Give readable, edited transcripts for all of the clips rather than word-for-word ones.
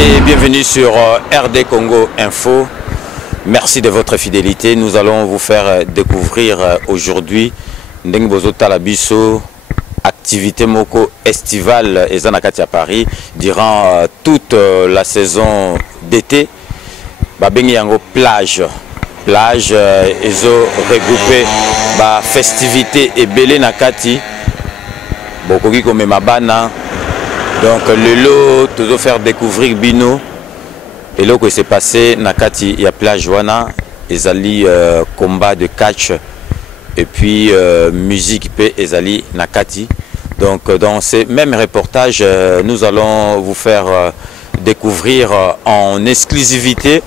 Et bienvenue sur RD Congo Info. Merci de votre fidélité. Nous allons vous faire découvrir aujourd'hui Ndengbozo Talabiso, activité moko estivale et Zanakati à Paris durant toute la saison d'été. Babengi yango plage ezo regroupé ba festivité et belé nakati. Bokoki comme mabana. Donc le lot toujours faire découvrir bino et là que s'est passé nakati il y a plage wana ezali combat de catch et puis musique pe ezali nakati. Donc dans ces mêmes reportages nous allons vous faire découvrir en exclusivité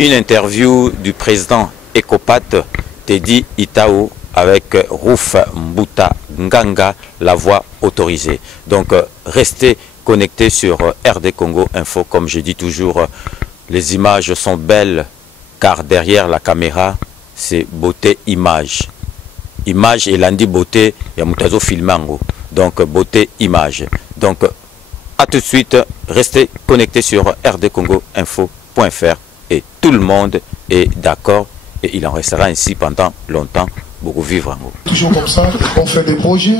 une interview du président Ecopat Teddy Itao avec Rouf Mbuta Nganga, la voix autorisée. Donc restez connectés sur RD Congo Info. Comme je dis toujours, les images sont belles car derrière la caméra, c'est beauté image. Image et lundi beauté, il y a Moutazo Filmango. Donc beauté image. Donc à tout de suite, restez connectés sur rdcongoinfo.fr et tout le monde est d'accord et il en restera ainsi pendant longtemps. Beaucoup vivre en haut. Toujours comme ça, on fait des projets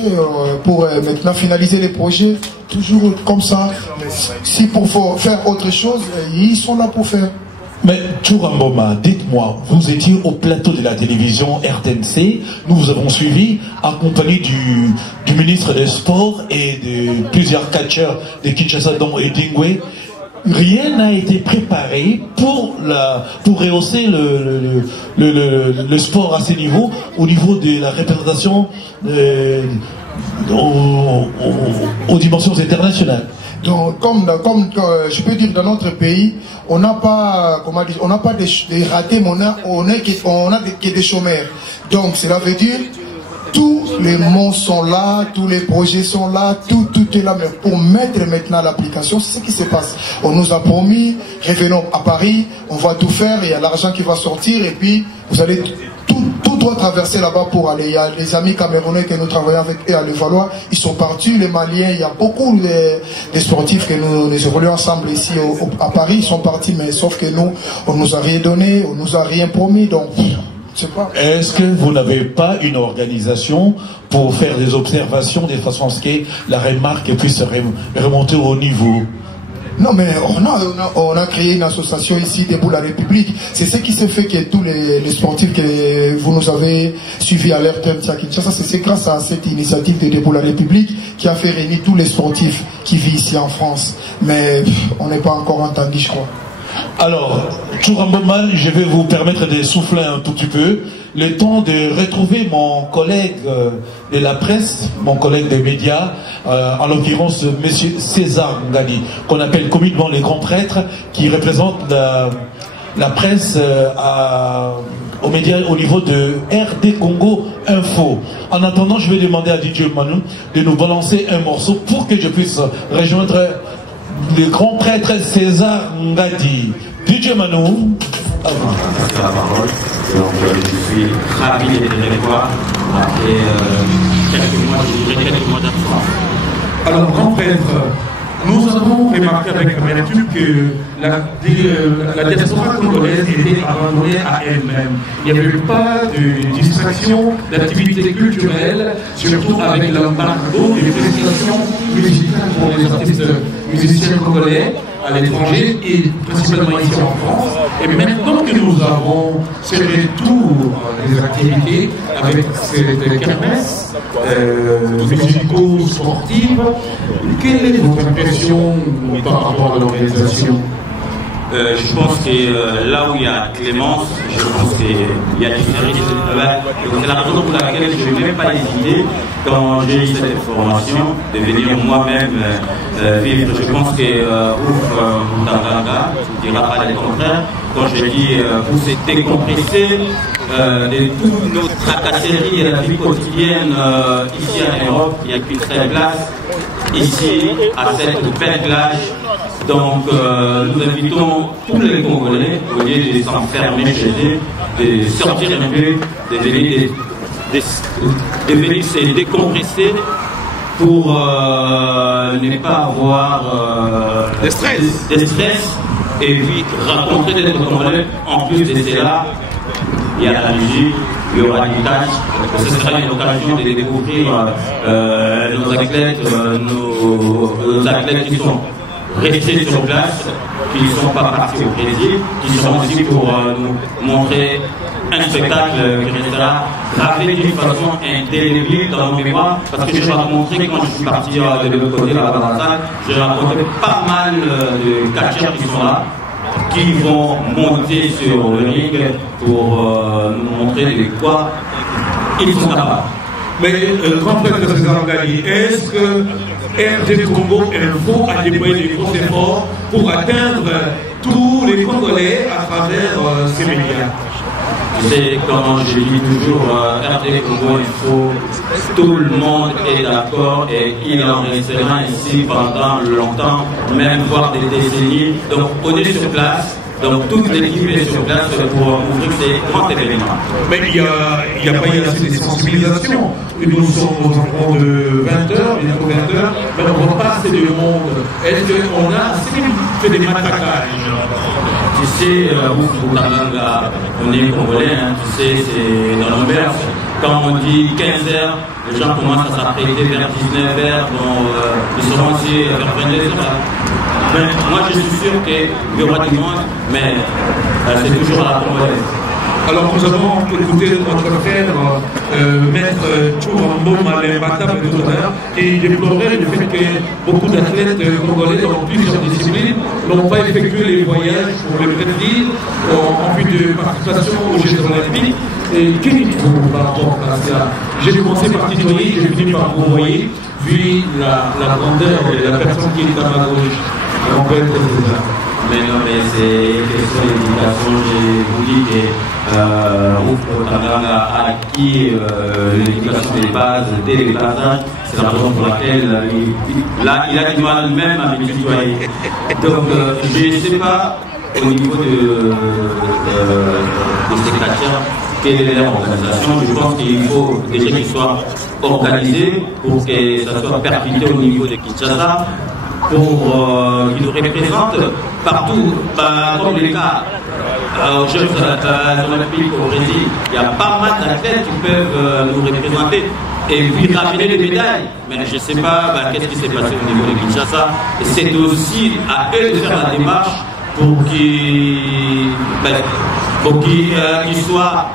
pour maintenant finaliser les projets, toujours comme ça. Si pour faire autre chose, ils sont là pour faire. Mais Touramboma, dites-moi, vous étiez au plateau de la télévision RTNC, nous vous avons suivi, accompagné du ministre des Sports et de plusieurs catcheurs de Kinshasa, dont Edingwe. Rien n'a été préparé pour rehausser le sport à ce niveau, au niveau de la représentation aux dimensions internationales. Donc, comme je peux dire, dans notre pays, on n'a pas, comment dire, on n'a pas des ratés, mais on a des chômeurs. Donc, cela veut dire tous les mots sont là, tous les projets sont là, tout est là. Mais pour mettre maintenant l'application, c'est ce qui se passe. On nous a promis, revenons à Paris, on va tout faire, il y a l'argent qui va sortir et puis vous allez tout doit traverser là-bas pour aller. Il y a les amis camerounais que nous travaillons avec eux à Levallois, ils sont partis, les Maliens, il y a beaucoup de sportifs que nous évoluons ensemble ici à Paris, ils sont partis, mais sauf que nous, on nous a rien donné, on nous a rien promis, donc... Est-ce que vous n'avez pas une organisation pour faire des observations de façon à ce que la remarque puisse remonter au niveau? Non, mais on a créé une association ici, Debout la République. C'est ce qui se fait que tous les sportifs que vous nous avez suivis à l'RTM à Kinshasa, c'est grâce à cette initiative de Debout la République qui a fait réunir tous les sportifs qui vivent ici en France. Mais on n'est pas encore entendu, je crois. Alors, Touramboma, je vais vous permettre de souffler un tout petit peu. Le temps de retrouver mon collègue de la presse, mon collègue des médias, en l'occurrence monsieur César Ngadi, qu'on appelle communément les grands prêtres, qui représente la presse aux médias au niveau de RD Congo Info. En attendant, je vais demander à DJ Manu de nous balancer un morceau pour que je puisse rejoindre le grand prêtre César Ngadi. DJ Manu, à vous. C'est la parole. Donc, je suis ravi de les revoir après quelques mois d'absence. Alors, grand prêtre, nous avons remarqué avec amertume que la diaspora congolaise était abandonnée à elle-même. Il n'y avait pas de distraction, d'activité culturelle, surtout avec l'embargo des prestations musicales pour les artistes musiciens congolais à l'étranger et principalement ici en France. Et maintenant que nous avons ce retour des activités avec cette kermesse musico-sportive, quelle est votre impression par rapport à l'organisation? Je pense que là où il y a clémence, je pense qu'il y a différents. Donc c'est la raison pour laquelle je n'ai même pas hésité quand j'ai eu cette information de venir moi-même vivre. Je pense que Ouf Mutanganga ne dira pas le contraire. Quand je dis vous êtes décompressé de toutes nos tracasseries et la vie quotidienne ici en Europe, il n'y a qu'une seule place. Ici, à cette belle plage. Donc, nous invitons tous les Congolais, au lieu de s'enfermer chez eux, de sortir un peu, de venir se décompresser pour ne pas avoir des stress et puis rencontrer des Congolais. En plus de cela, il y a la musique, il y aura du tâche. Ce sera une occasion de découvrir nos athlètes qui sont restés sur place, qui ne sont pas partis au Brésil, qui sont aussi pour nous montrer un spectacle qui restera gravé d'une façon indélébile dans nos mémoires, parce que j'ai rencontré, quand je suis parti de l'autre côté là-bas dans la salle, j'ai rencontré pas mal de catcheurs qui sont là, qui vont monter sur le ring pour nous montrer de quoi ils sont capables. Mais grand frère de César Ngali, est-ce que RD Congo Info a déployé des gros efforts pour atteindre tous les Congolais à travers ces médias? C'est comme je dis toujours, RD Congo Info, tout le monde est d'accord et il en restera ici pendant longtemps, même voire des décennies. Donc on est sur place. Donc toute l'équipe est sur place pour ouvrir ces grands événements. Mais il n'y a pas eu assez de sensibilisation. Nous sommes aux environs de 20h, bientôt 20h, mais on ne voit pas assez de monde. Est-ce qu'on a assez fait des matraquages? Tu sais, on est congolais, hein, tu sais, c'est dans l'Auberge. Quand on dit 15h, les gens commencent à s'apprêter vers 19h, ils seront aussi vers 22h. Mais moi je suis sûr qu'il y aura du monde, mais c'est toujours à la congolaise. Alors nous avons écouté notre frère, maître Chourambo Malembatable tout à l'heure, qui déplorait le fait que beaucoup d'athlètes congolais dans plusieurs disciplines n'ont pas effectué les voyages pour le Brésil en vue de participation aux Jeux Olympiques. Et que dites-vous par rapport à ça? J'ai commencé par tutoyer, j'ai fini par vous voyer, vu la grandeur de la personne qui est à ma gauche. On peut être ça. Mais non, mais c'est une question d'éducation. Je vous dis que Ouf Tanganga a acquis l'éducation des bases dès le bas âge. C'est la raison pour laquelle il a du mal même à me tutoyer. Donc, je ne sais pas au niveau de ces catcheurs quelle est leur organisation. Je pense qu'il faut déjà qu'ils soient organisés pour que ça soit perpétué au niveau de Kinshasa, pour qu'ils nous représentent partout, comme les cas aux Jeux Olympiques au Brésil. Il y a pas mal d'athlètes qui peuvent nous représenter et puis ramener des médailles. Mais je ne sais pas qu'est-ce qui s'est passé au niveau de Kinshasa. C'est aussi à eux de faire la démarche pour qu'ils soient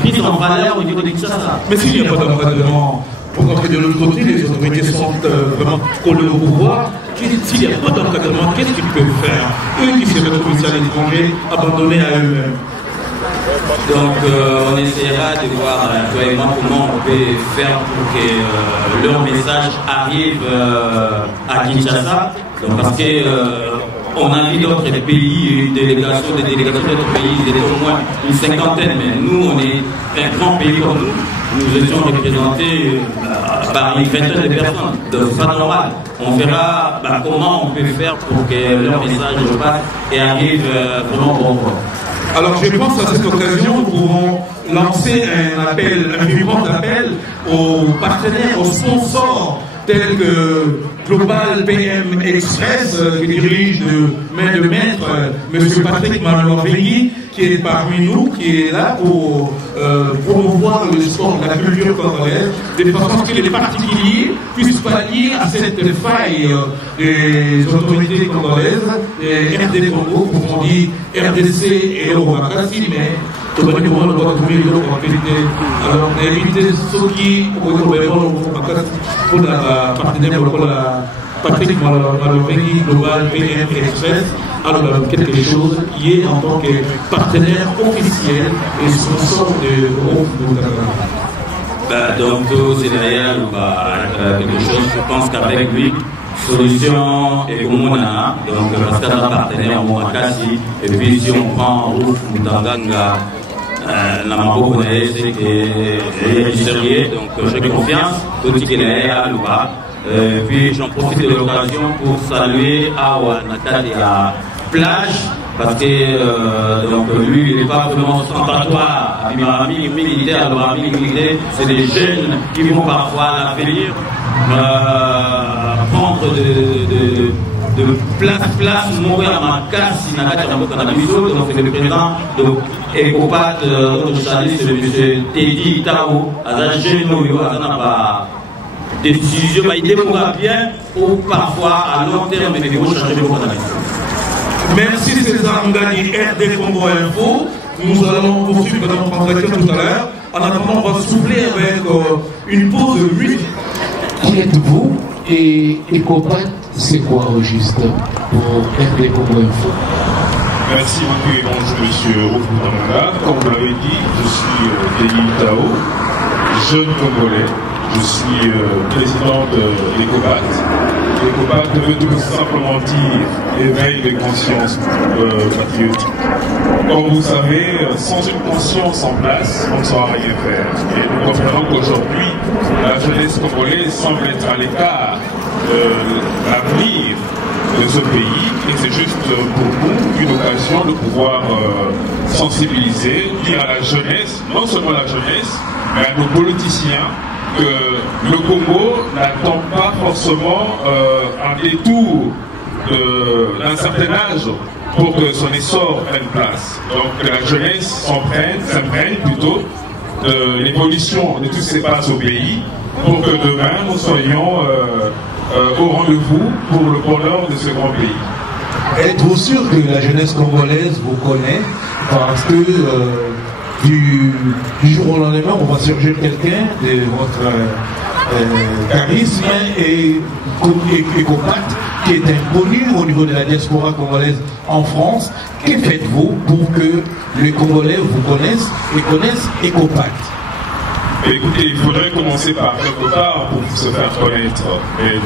pris en valeur au niveau de Kinshasa. Mais s'il n'y a pas d'encadrement, pour rentrer de l'autre côté, les autorités sont vraiment collées au pouvoir. S'il n'y a pas d'encadrement, qu'est-ce qu'ils peuvent faire? Eux qui se retrouvent ici à l'étranger, abandonnés à eux-mêmes. Donc on essaiera de voir toi et moi comment on peut faire pour que leur message arrive à Kinshasa. Donc, parce que on a vu d'autres pays, des délégations d'autres pays, il était au moins une cinquantaine, mais nous on est un grand pays comme nous. Nous étions représentés par une vingtaine de personnes. Donc c'est pas normal. On verra comment on peut faire pour que leur message passe et arrive vraiment bon. Alors je pense à cette occasion, nous pouvons lancer un vibrant appel aux partenaires, aux sponsors tels que Global PM Express, qui dirige de main de maître M. Patrick Malorvegui, qui est parmi nous, qui est là pour promouvoir le sport, la culture congolaise, de façon que les particuliers puissent pallier à cette faille des autorités congolaises, et RD Congo, comme on dit RDC et Makassi, mais alors, éviter ceux qui pour la partenaire pour la Patrick Malorvegui, Global PM Express, alors quelque chose qui est en tant que partenaire officiel et sponsor de groupe donc c'est derrière quelque chose, je pense qu'avec lui, solution et Komona, donc parce qu'il y a un partenaire Makassi, et puis si on prend Ouf Tanganga, Namako c'est qu'il est sérieux, donc j'ai confiance, tout ce qu'il est à Louba. Puis j'en profite de l'occasion pour saluer Awa Nathalie à plage parce que donc lui il n'est pas vraiment ostentatoire, militaire, c'est des jeunes qui vont parfois l'avenir prendre de place mourir à ma casse donc c'est le président de Ecopat c'est le monsieur Teddy Itao à décision il développera bien ou parfois à long terme mais il faut changer le programme. Merci César Ngani, RD Congo Info. Nous allons poursuivre notre entretien tout à l'heure. En attendant, on va souffler avec une pause de musique. Qui êtes-vous et Ecopat, c'est quoi au juste pour RD Congo Info? Merci beaucoup et bonjour monsieur Roufou. Comme vous l'avez dit, je suis Teddy Itao, jeune Congolais. Je suis président de l'Ecopat. L'Ecopat veut tout simplement dire éveil de conscience patriotique. Comme vous savez, sans une conscience en place, on ne saura rien faire. Et nous comprenons qu'aujourd'hui, la jeunesse congolaise semble être à l'écart de l'avenir de ce pays. Et c'est juste pour nous une occasion de pouvoir sensibiliser, dire à la jeunesse, non seulement la jeunesse, mais à nos politiciens, que le Congo n'attend pas forcément un détour d'un certain âge pour que son essor prenne place. Donc que la jeunesse s'imprègne plutôt de l'évolution de tout ce qui se passe au pays pour que demain nous soyons au rendez-vous pour le bonheur de ce grand pays. Êtes-vous sûr que la jeunesse congolaise vous connaît parce que du jour au lendemain, on va surgir quelqu'un de votre charisme et Ecopat qui est inconnu au niveau de la diaspora congolaise en France. Que faites-vous pour que les Congolais vous connaissent et connaissent Ecopat? Écoutez, il faudrait commencer par quelque part pour se faire connaître. Et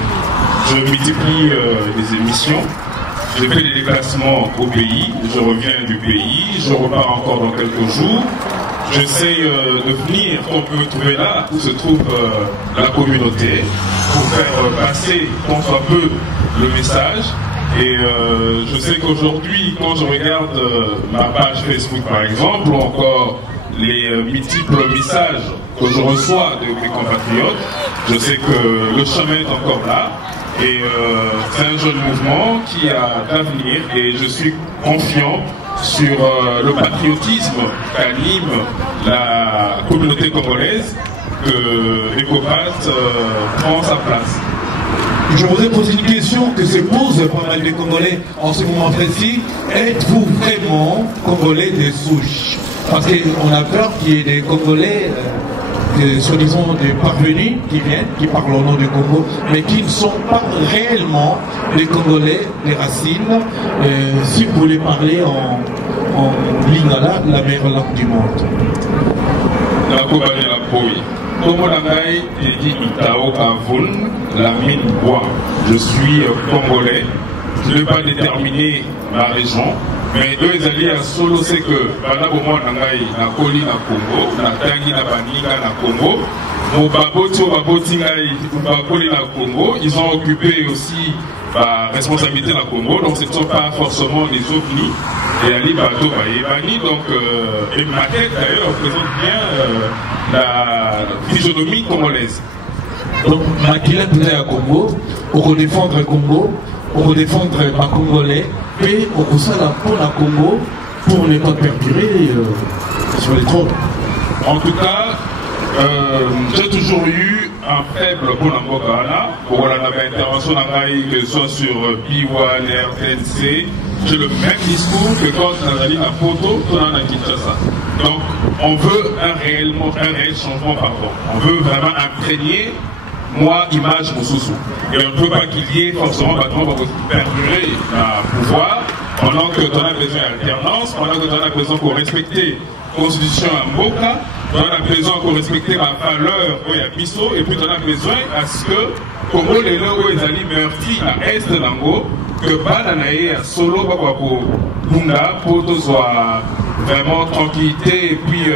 je multiplie les émissions. J'ai fait des déplacements au pays, je reviens du pays, je repars encore dans quelques jours. J'essaie de venir, qu'on peut trouver là où se trouve la communauté, pour faire passer tant soit peu le message. Et je sais qu'aujourd'hui, quand je regarde ma page Facebook par exemple, ou encore les multiples messages que je reçois de mes compatriotes, je sais que le chemin est encore là. Et c'est un jeune mouvement qui a d'avenir et je suis confiant sur le patriotisme qu'anime la communauté congolaise que Ecopat prend sa place. Je voudrais poser une question que se posent pas mal de Congolais en ce moment précis. Êtes-vous vraiment Congolais de souche? Parce qu'on a peur qu'il y ait des Congolais soi-disant des parvenus qui viennent, qui parlent au nom du Congo, mais qui ne sont pas réellement les Congolais, les racines, si vous voulez parler en lingala, la meilleure langue du monde. Je suis Congolais, je ne vais pas déterminer ma région. Mais eux, ils allaient à solo, c'est que pendant au moins na Koli na Congo, na Tangi na Baninga na Congo, au Baboti na Congo, ils ont occupé aussi la responsabilité na Congo, donc ce ne sont pas forcément les ovnis. Et Ali Bato Baïbani, donc et ma tête d'ailleurs représente bien la physionomie congolaise. Donc Makila Pina à Congo, pour défendre le Congo, pour défendre les Congolais, et au sein pour la Congo, pour ne pas perdurer sur les trônes. En tout cas, j'ai toujours eu un faible pour l'Ambogana, pour la intervention que ce soit sur P1, RTNC, j'ai le même discours que quand on a dit la photo, on a Kinshasa. Donc, on veut un réel changement, pardon. On veut vraiment imprégner moi, image, Moussousou. Et on ne peut pas qu'il y ait forcément pour perdurer le pouvoir pendant que tu as besoin d'alternance, pendant que tu as besoin pour respecter la constitution à Mboka, tu as besoin pour respecter la valeur à Bisso, et puis tu as besoin à ce que Congo les lois où ils allaient meurtrir à Est de l'Ango, que Bananae à Solo, pour Bunda, pour que ce soit vraiment tranquillité et puis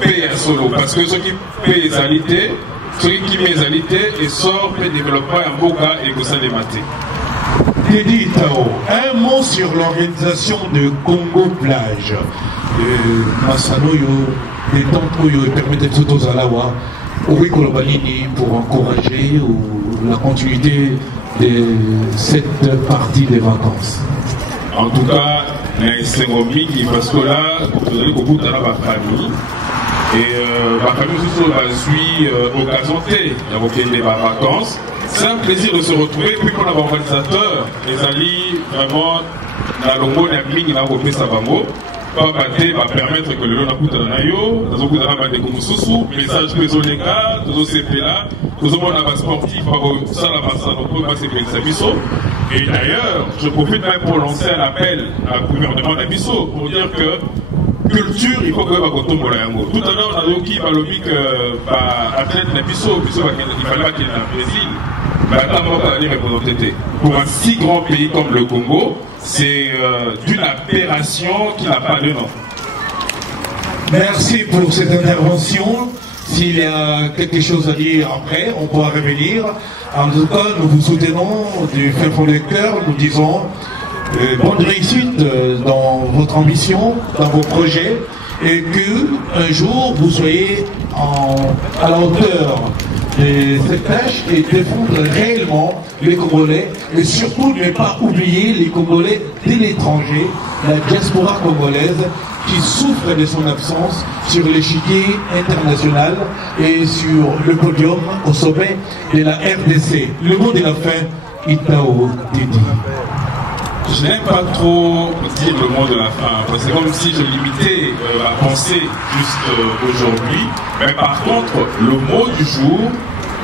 paix à Solo. Parce que ceux qui paient les alités, ceux qui mettent les alités et sortent le développement en Boga et que ça les maté. Teddy Tao, un mot sur l'organisation de Congo Plage. Masano yo, des temps où il permettait de sauter à l'Awa, oui, Kolobanini, pour encourager la continuité de cette partie des vacances. En tout cas, c'est compliqué parce que là, vous avez beaucoup de famille. Et ma famille aussi occasion de vacances. C'est un plaisir de se retrouver. Puis pour l'organisateur, les alliés vraiment dans le monde d'Amérique, il a repris sa bango. Pas va permettre que le long de la nayo, dans un coup de la des Goumoussou, message que les gars, tous ces pays-là, tous le monde sportif, ça la passe à notre max et d'ailleurs, je profite même pour lancer un appel au gouvernement d'Abisso pour dire que culture, il faut que tout à l'heure, on a dit qu'il va le que athlète d'Abisso, il fallait pas qu'il y ait un Brésil. Pour un si grand pays comme le Congo, c'est d'une aberration qui n'a pas de nom. Merci pour cette intervention. S'il y a quelque chose à dire après, on pourra revenir. En tout cas, nous vous soutenons du fin fond du cœur. Nous disons bonne réussite dans votre ambition, dans vos projets, et que un jour vous soyez à la hauteur de cette tâche et défendre réellement les Congolais et surtout ne pas oublier les Congolais de l'étranger, la diaspora congolaise qui souffre de son absence sur l'échiquier international et sur le podium au sommet de la RDC. Le mot de la fin, Itao Teddy. Je n'aime pas trop dire le mot de la fin, parce que c'est comme si je limitais ma pensée juste aujourd'hui. Mais par contre, le mot du jour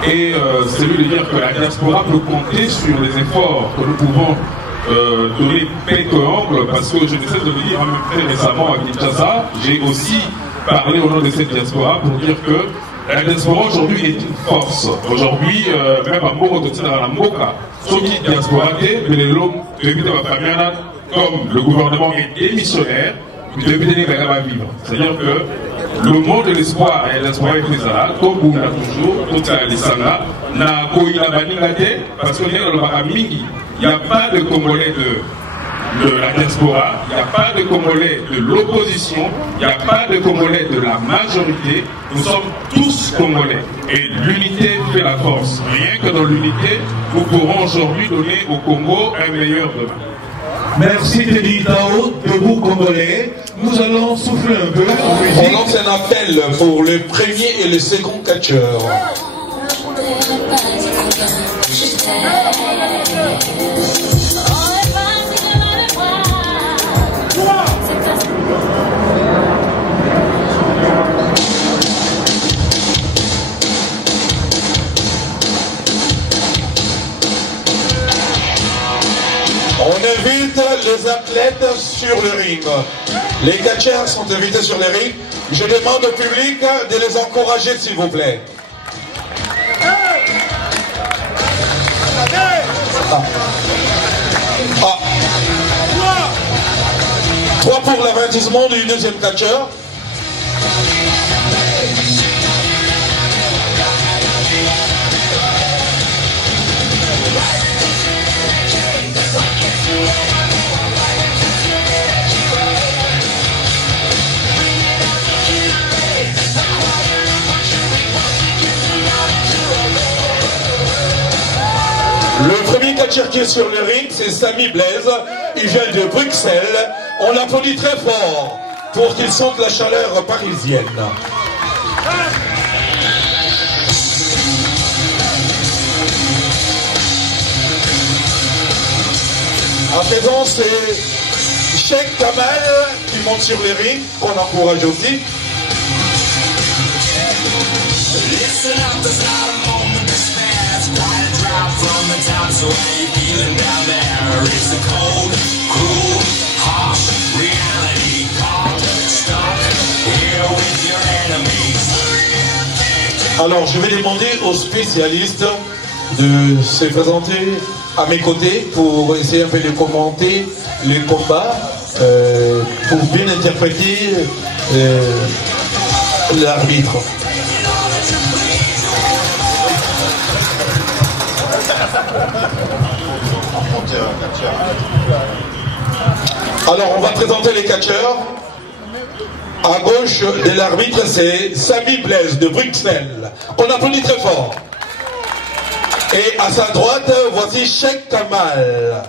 est celui de dire que la diaspora peut compter sur les efforts que nous pouvons donner bec et ongle, parce que je ne cesse de le dire, même très récemment à Kinshasa, j'ai aussi parlé au nom de cette diaspora pour dire que la diaspora aujourd'hui est une force. Aujourd'hui, même à Moko, dans la Moka, ceux qui diaspora, comme le gouvernement est démissionnaire, depuis des années, va vivre. C'est-à-dire que le monde de l'espoir et l'espoir est là, comme vous l'avez toujours, tout à l'Issanga, n'a pas banigate, parce qu'on est dans le Baramingi. Il n'y a pas de Congolais de la diaspora, il n'y a pas de Congolais de l'opposition, il n'y a pas de Congolais de la majorité, nous sommes tous Congolais. Et l'unité fait la force. Rien que dans l'unité, nous pourrons aujourd'hui donner au Congo un meilleur demain. Merci Teddy Tao, debout Congolais. Nous allons souffler un peu en musique. On lance un appel pour le premier et le second catcheur. On invite les athlètes sur le ring. Les catcheurs sont invités sur le ring. Je demande au public de les encourager, s'il vous plaît. Ah. 3 pour l'avertissement du deuxième catcheur. Le premier catcheur qui est sur le ring, c'est Samy Blaise. Il vient de Bruxelles. On l'applaudit très fort pour qu'il sente la chaleur parisienne. À présent, c'est Cheikh Kamal qui monte sur le ring, qu'on encourage aussi. From the top, so how you feeling down there? It's the cold, cruel, harsh reality. Caught, stuck here with your enemies. Alors, je vais demander aux spécialistes de se présenter à mes côtés pour essayer un peu de commenter les combats, pour bien interpréter l'arbitre. affronter un catcheur. Alors, on va présenter les catcheurs. À gauche de l'arbitre, c'est Samy Blaise de Bruxelles. On applaudit très fort. Et à sa droite, voici Cheikh Kamal,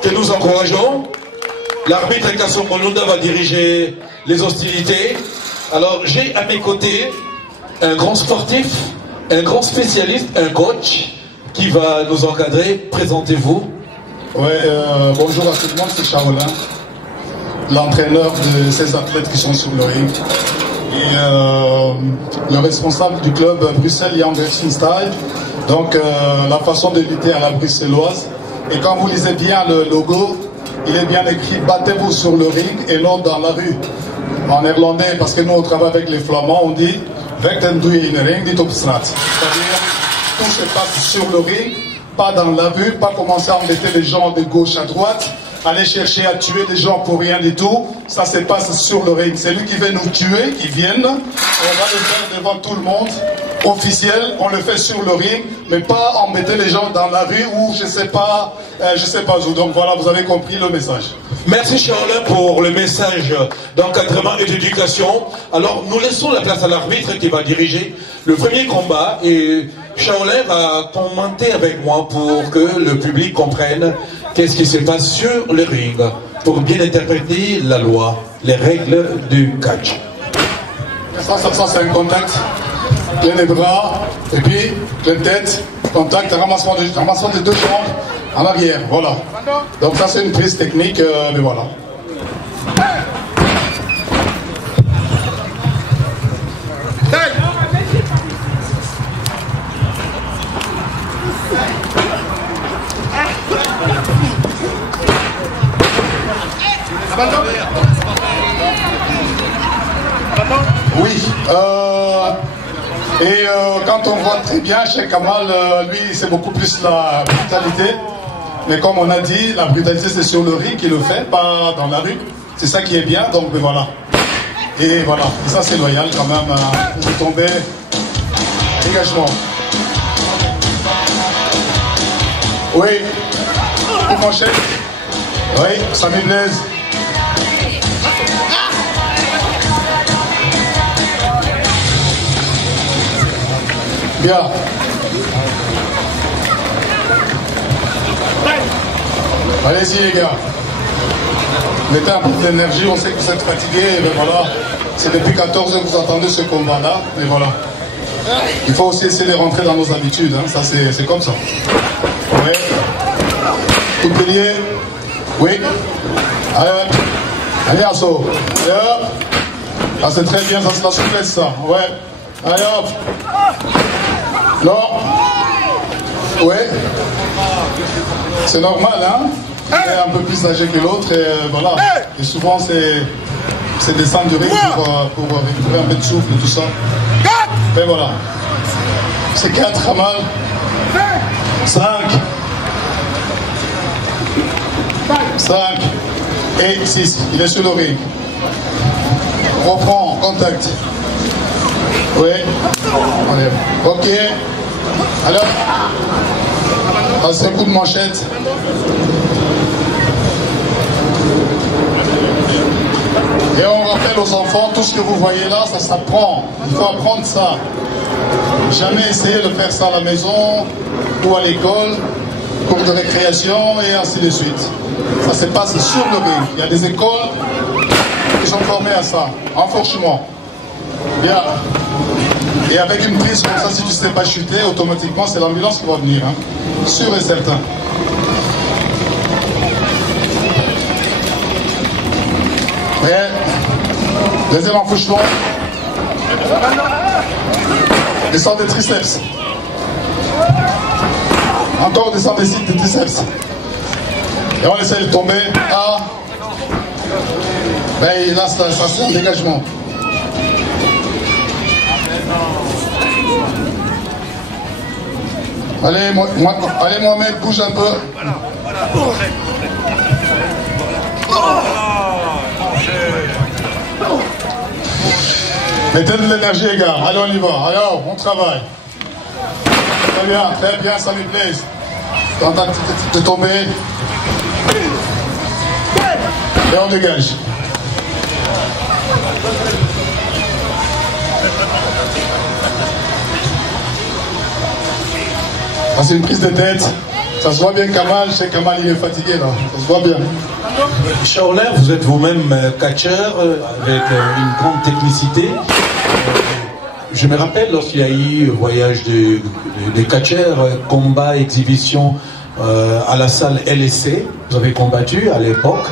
que nous encourageons. L'arbitre Kassom Molunda va diriger les hostilités. Alors, j'ai à mes côtés un grand sportif, un grand spécialiste, un coach qui va nous encadrer. Présentez-vous. Ouais, bonjour à tout le monde, c'est Shaolin, l'entraîneur de ces athlètes qui sont sur le ring. Et le responsable du club Bruxelles Young Wrestling Style. Donc la façon de lutter à la bruxelloise. Et quand vous lisez bien le logo, il est bien écrit « Battez-vous sur le ring et non dans la rue ». En néerlandais, parce que nous on travaille avec les flamands, on dit « Vechten doe je in de ring, niet op straat ». C'est-à-dire, tout se passe sur le ring, pas dans la rue, pas commencer à embêter les gens de gauche à droite, aller chercher à tuer les gens pour rien du tout. Ça se passe sur le ring. C'est lui qui veut nous tuer, qui vienne. On va le faire devant tout le monde. Officiel, on le fait sur le ring, mais pas embêter les gens dans la rue ou je sais pas où. Donc voilà, vous avez compris le message. Merci Shaolin pour le message d'encadrement et d'éducation. Alors nous laissons la place à l'arbitre qui va diriger le premier combat et Shaolin va commenter avec moi pour que le public comprenne qu'est-ce qui se passe sur le ring pour bien interpréter la loi, les règles du catch. Ça c'est un contact. Plein les bras, et puis pleine tête, contact, ramassement de deux jambes en arrière, voilà. Donc ça c'est une prise technique, mais voilà. Oui, et quand on voit très bien chez Kamal, lui c'est beaucoup plus la brutalité. Mais comme on a dit, la brutalité c'est sur le ring qu'il le fait, pas dans la rue. C'est ça qui est bien, donc mais voilà. Et voilà, et ça c'est loyal quand même, pour tomber. Dégagement. Oui, pour mon chef. Oui, Samy Blaise. Bien. Allez-y les gars. Mettez un peu d'énergie, on sait que vous êtes fatigués, mais voilà. C'est depuis 14 heures que vous entendez ce combat-là, mais voilà. Il faut aussi essayer de rentrer dans nos habitudes, hein. Ça c'est comme ça. Oui. Coup de pilier. Oui. Allez, assaut. Allez hop. Ah c'est très bien, ça c'est la souplesse ça. Ouais. Allez hop. Non. Ouais. C'est normal, hein. Il est un peu plus âgé que l'autre et voilà. Et souvent c'est descendre du ring pour récupérer un peu de souffle et tout ça. Et voilà. C'est 4 à mal. 5. 5. Et 6. Il est sur le ring. Reprend, contact. Oui. Allez. Ok. Alors. C'est un coup de manchette. Et on rappelle aux enfants, tout ce que vous voyez là, ça s'apprend. Il faut apprendre ça. Jamais essayer de faire ça à la maison ou à l'école, cours de récréation et ainsi de suite. Ça se passe sur le ring. Il y a des écoles qui sont formées à ça. Enfourchement. Bien. Et avec une prise comme ça, si tu ne sais pas chuter, automatiquement c'est l'ambulance qui va venir. Hein. Sûr et certain. Prêt. Deuxième enfouchement. Descend des triceps. Encore descend des triceps. Et on essaie de tomber. Ah. Ben là, ça c'est un dégagement. Allez, allez Mohamed, bouge un peu. Mettez de l'énergie les gars, allez on y va, alors on travaille. Très bien, Samy Blaise. Tentative de tomber. Et on dégage. Ah, c'est une prise de tête. Ça se voit bien Kamal, chez Kamal il est fatigué là. Ça se voit bien. Shaolin, vous êtes vous-même catcheur avec une grande technicité. Je me rappelle lorsqu'il y a eu voyage des catcheurs, combat, exhibition à la salle LSC. Vous avez combattu à l'époque.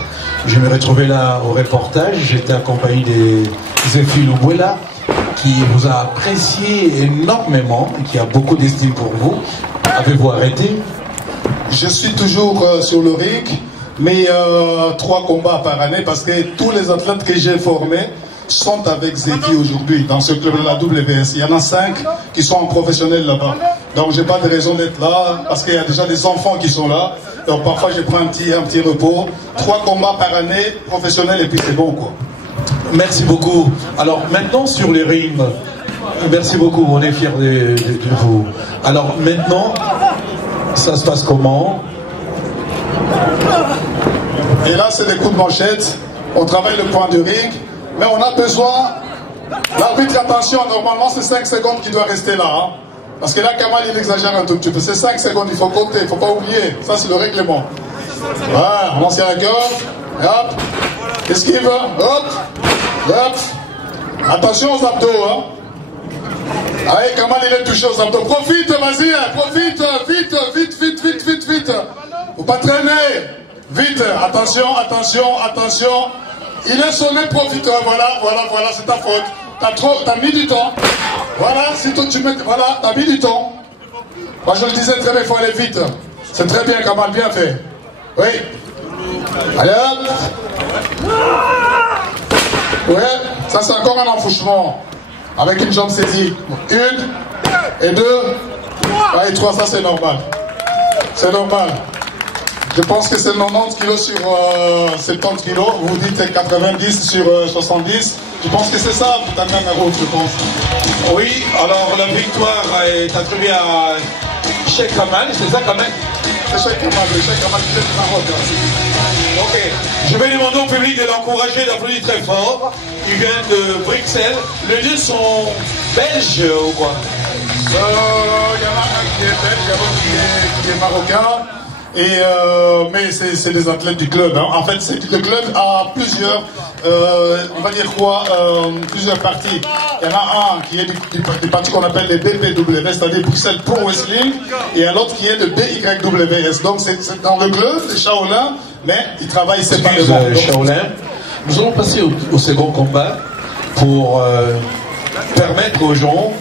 Je me retrouvais là au reportage. J'étais accompagné des Zéphine Lubuela qui vous a apprécié énormément et qui a beaucoup d'estime pour vous. Avez-vous arrêté? Je suis toujours sur le ring, mais 3 combats par année parce que tous les athlètes que j'ai formés sont avec Zeki aujourd'hui dans ce club de la WS. Il y en a 5 qui sont en professionnel là-bas. Donc j'ai pas de raison d'être là parce qu'il y a déjà des enfants qui sont là. Donc parfois je prends un petit repos. 3 combats par année professionnels et puis c'est bon quoi. Merci beaucoup. Alors maintenant sur les rings, merci beaucoup, on est fiers de vous. Alors maintenant, ça se passe comment? Et là c'est des coups de manchette. On travaille le point de ring. Mais on a besoin, l'arbitre, attention, normalement c'est 5 secondes qui doit rester là. Hein. Parce que là, Kamal, il exagère un tout petit peu. C'est 5 secondes, il faut compter, il ne faut pas oublier. Ça, c'est le règlement. Voilà, on lance la corde. Hop. Esquive. Hop. Hop. Attention aux abdos. Hein. Allez, Kamal, il est touché aux abdos. Profite, vas-y, profite. Vite. Faut pas traîner. Vite. Attention. Il est sonné, profite. Voilà, c'est ta faute. T'as mis du temps. Voilà, si toi tu mets. Voilà, t'as mis du temps. Moi je le disais très bien, il faut aller vite. C'est très bien, Kamal, bien fait. Oui. Allez hop. Ouais, ça c'est encore un enfouchement. Avec une jambe saisie. 1 et 2. Et 3, ça c'est normal. C'est normal. Je pense que c'est 90 kg sur 70 kg. Vous dites 90 sur 70. Je pense que c'est ça, ta route, je pense. Oui, alors la victoire est attribuée à Cheikh Kamal, c'est ça quand même? C'est Cheikh Kamal qui est Maroc. Ok, je vais demander au public de l'encourager, d'applaudir très fort. Il vient de Bruxelles. Les deux sont belges ou quoi? Il y en a un qui est belge, il y en a un qui est marocain. Mais c'est des athlètes du club. Hein. En fait, le club a plusieurs, on va dire quoi, plusieurs parties. Il y en a un qui est du parti qu'on appelle les BPW, c'est-à-dire Bruxelles Pro Wrestling, et un autre qui est de BYWS. Donc c'est dans le club de Shaolin, mais ils travaillent séparément. Shaolin. Nous allons passer au second combat pour permettre aux gens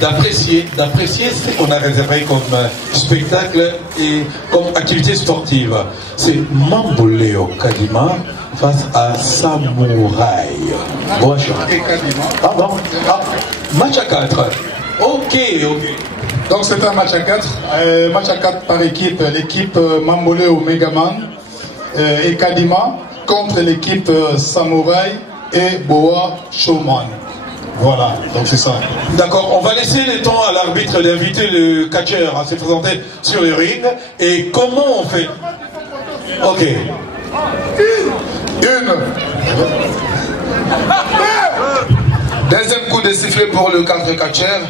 d'apprécier ce qu'on a réservé comme spectacle et comme activité sportive. C'est Mamboleo Kadima face à Samouraï. Match à 4. Ok. Donc c'est un match à 4. Match à 4 par équipe. L'équipe Mamboleo Megaman et Kadima contre l'équipe Samouraï et Boa Showman. Voilà, donc c'est ça. D'accord, on va laisser le temps à l'arbitre d'inviter le catcheur à se présenter sur le ring. Et comment on fait? Ok. Deuxième coup de sifflet pour le 4 catcheur.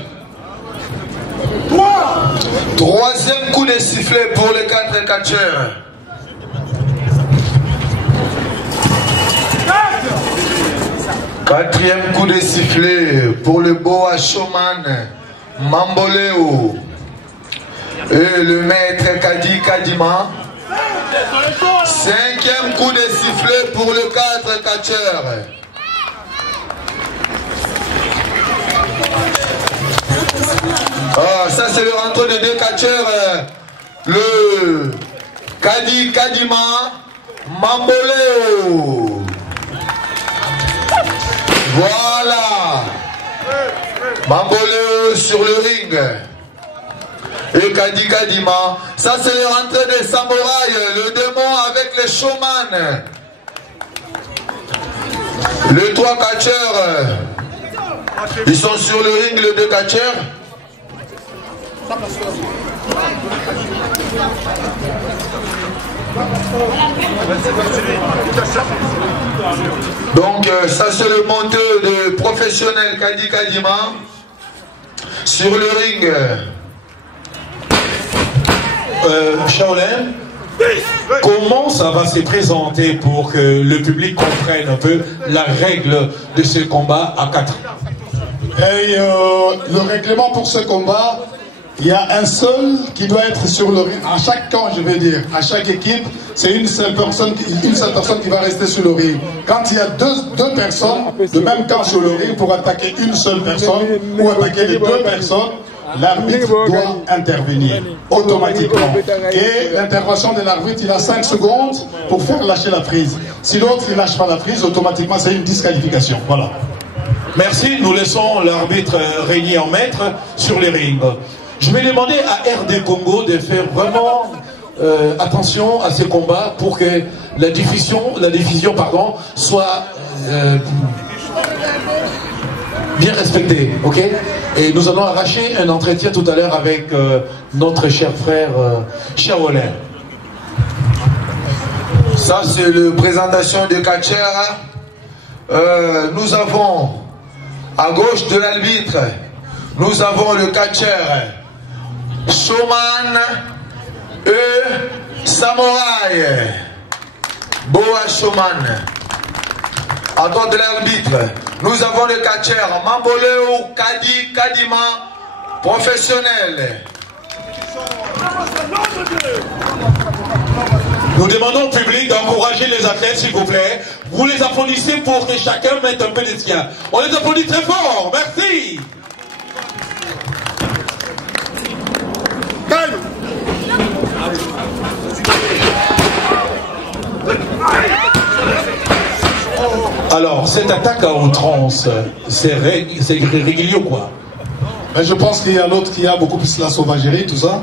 Troisième coup de sifflet pour le 4 catcheur. Quatrième coup de sifflet pour le Boa Showman Mamboleo et le maître Kadi Kadima. Cinquième coup de sifflet pour le 4 catcheur. Ça c'est le rentre de 2 catcheurs. Le Kadi Kadima Mamboleo. Voilà. Mamboleo sur le ring. Et Kadi Kadima. Ça c'est le rentrée des samouraïs. Le démon avec les showman. Les 3 catcheurs. Ils sont sur le ring, les 2 catcheurs. Donc ça c'est le monteur de professionnel Kadi Kadima sur le ring. Shaolin, comment ça va se présenter pour que le public comprenne un peu la règle de ce combat à 4? Et le règlement pour ce combat, il y a un seul qui doit être sur le ring. À chaque camp, je veux dire, à chaque équipe, c'est une seule personne qui va rester sur le ring. Quand il y a deux personnes de même camp sur le ring pour attaquer une seule personne ou attaquer les deux personnes, l'arbitre doit intervenir automatiquement. Et l'intervention de l'arbitre, il a 5 secondes pour faire lâcher la prise. Si l'autre ne lâche pas la prise, automatiquement c'est une disqualification. Voilà. Merci, nous laissons l'arbitre régner en maître sur les rings. Je vais demander à RD Congo de faire vraiment attention à ces combats pour que la diffusion soit bien respectée, ok? Et nous allons arracher un entretien tout à l'heure avec notre cher frère Shaolin. Ça c'est la présentation de catcher. Nous avons à gauche de l'arbitre, nous avons le catcher Showman et Samouraï. Boa Showman. À droite de l'arbitre, nous avons le catcher Mamboleo Kadi Kadima, professionnel. Nous demandons au public d'encourager les athlètes, s'il vous plaît. Vous les applaudissez pour que chacun mette un peu de sien. On les applaudit très fort. Merci. Alors, cette attaque à outrance, c'est régulier ou quoi? Mais je pense qu'il y a l'autre qui a beaucoup plus la sauvagerie, tout ça.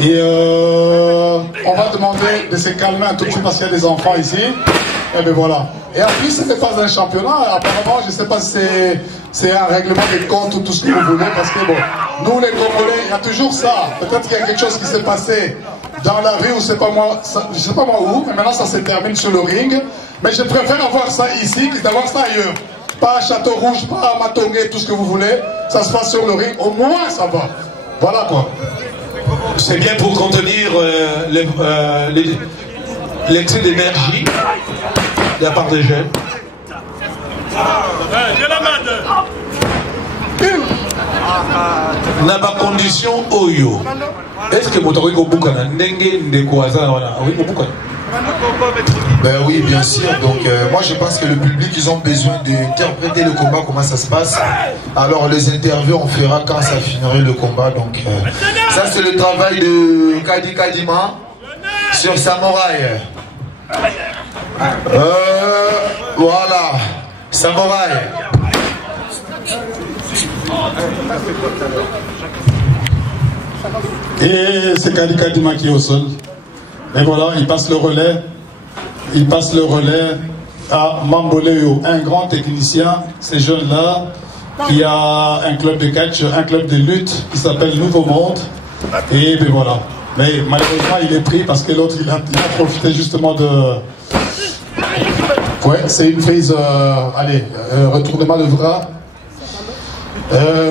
Et on va demander de se calmer un tout petit peu parce qu'il y a des enfants ici. Et bien voilà. Et en plus, ce n'est pas un championnat. Apparemment, je ne sais pas si c'est un règlement de compte ou tout ce que vous voulez. Parce que bon, nous les Congolais, il y a toujours ça. Peut-être qu'il y a quelque chose qui s'est passé dans la rue ou c'est pas moi, je ne sais pas moi où. Mais maintenant, ça se termine sur le ring. Mais je préfère avoir ça ici que d'avoir ça ailleurs. Pas à Château Rouge, pas à Matongué, tout ce que vous voulez. Ça se passe sur le ring. Au moins, ça va. Voilà quoi. C'est bien pour contenir l'excès d'énergie de la part des jeunes. N'a pas condition Oyo. Est-ce que Motori Kobukana Ndenge Ndekwaza oui, Kobukana? Ben oui, bien sûr. Donc moi je pense que le public, ils ont besoin d'interpréter le combat, comment ça se passe. Alors les interviews on fera quand ça finirait le combat. Donc ça c'est le travail de Kadi Kadima sur Samouraï. Voilà, Samouraï. Et c'est Kadi Kadima qui est au sol. Et voilà, il passe le relais. Il passe le relais à Mamboleo, un grand technicien, ces jeunes-là, qui a un club de catch, un club de lutte qui s'appelle Nouveau Monde. Et bien voilà. Mais malheureusement, il est pris parce que l'autre, il a profité justement de... Ouais, c'est une phase, retournement de bras.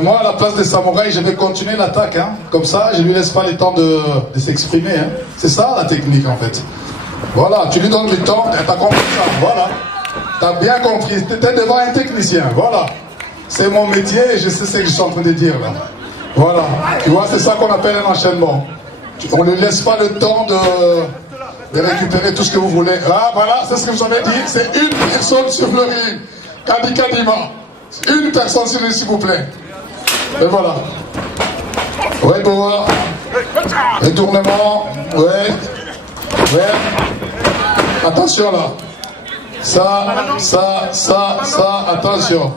Moi, à la place des samouraïs, je vais continuer l'attaque. Hein. Comme ça, je ne lui laisse pas le temps de s'exprimer. Hein. C'est ça la technique, en fait. Voilà, tu lui donnes le temps, t'as compris ça. Voilà. T'as bien compris. T'étais devant un technicien. Voilà. C'est mon métier et je sais ce que je suis en train de dire, là. Voilà. Tu vois, c'est ça qu'on appelle un enchaînement. On ne laisse pas le temps de récupérer tout ce que vous voulez. Ah, voilà, c'est ce que vous avez dit. C'est une personne sur le ring. Kadi Kadima. Une personne sur le ring, s'il vous plaît. Et voilà. Ouais, Boa. Retournement. Ouais. Attention là. Ça, attention.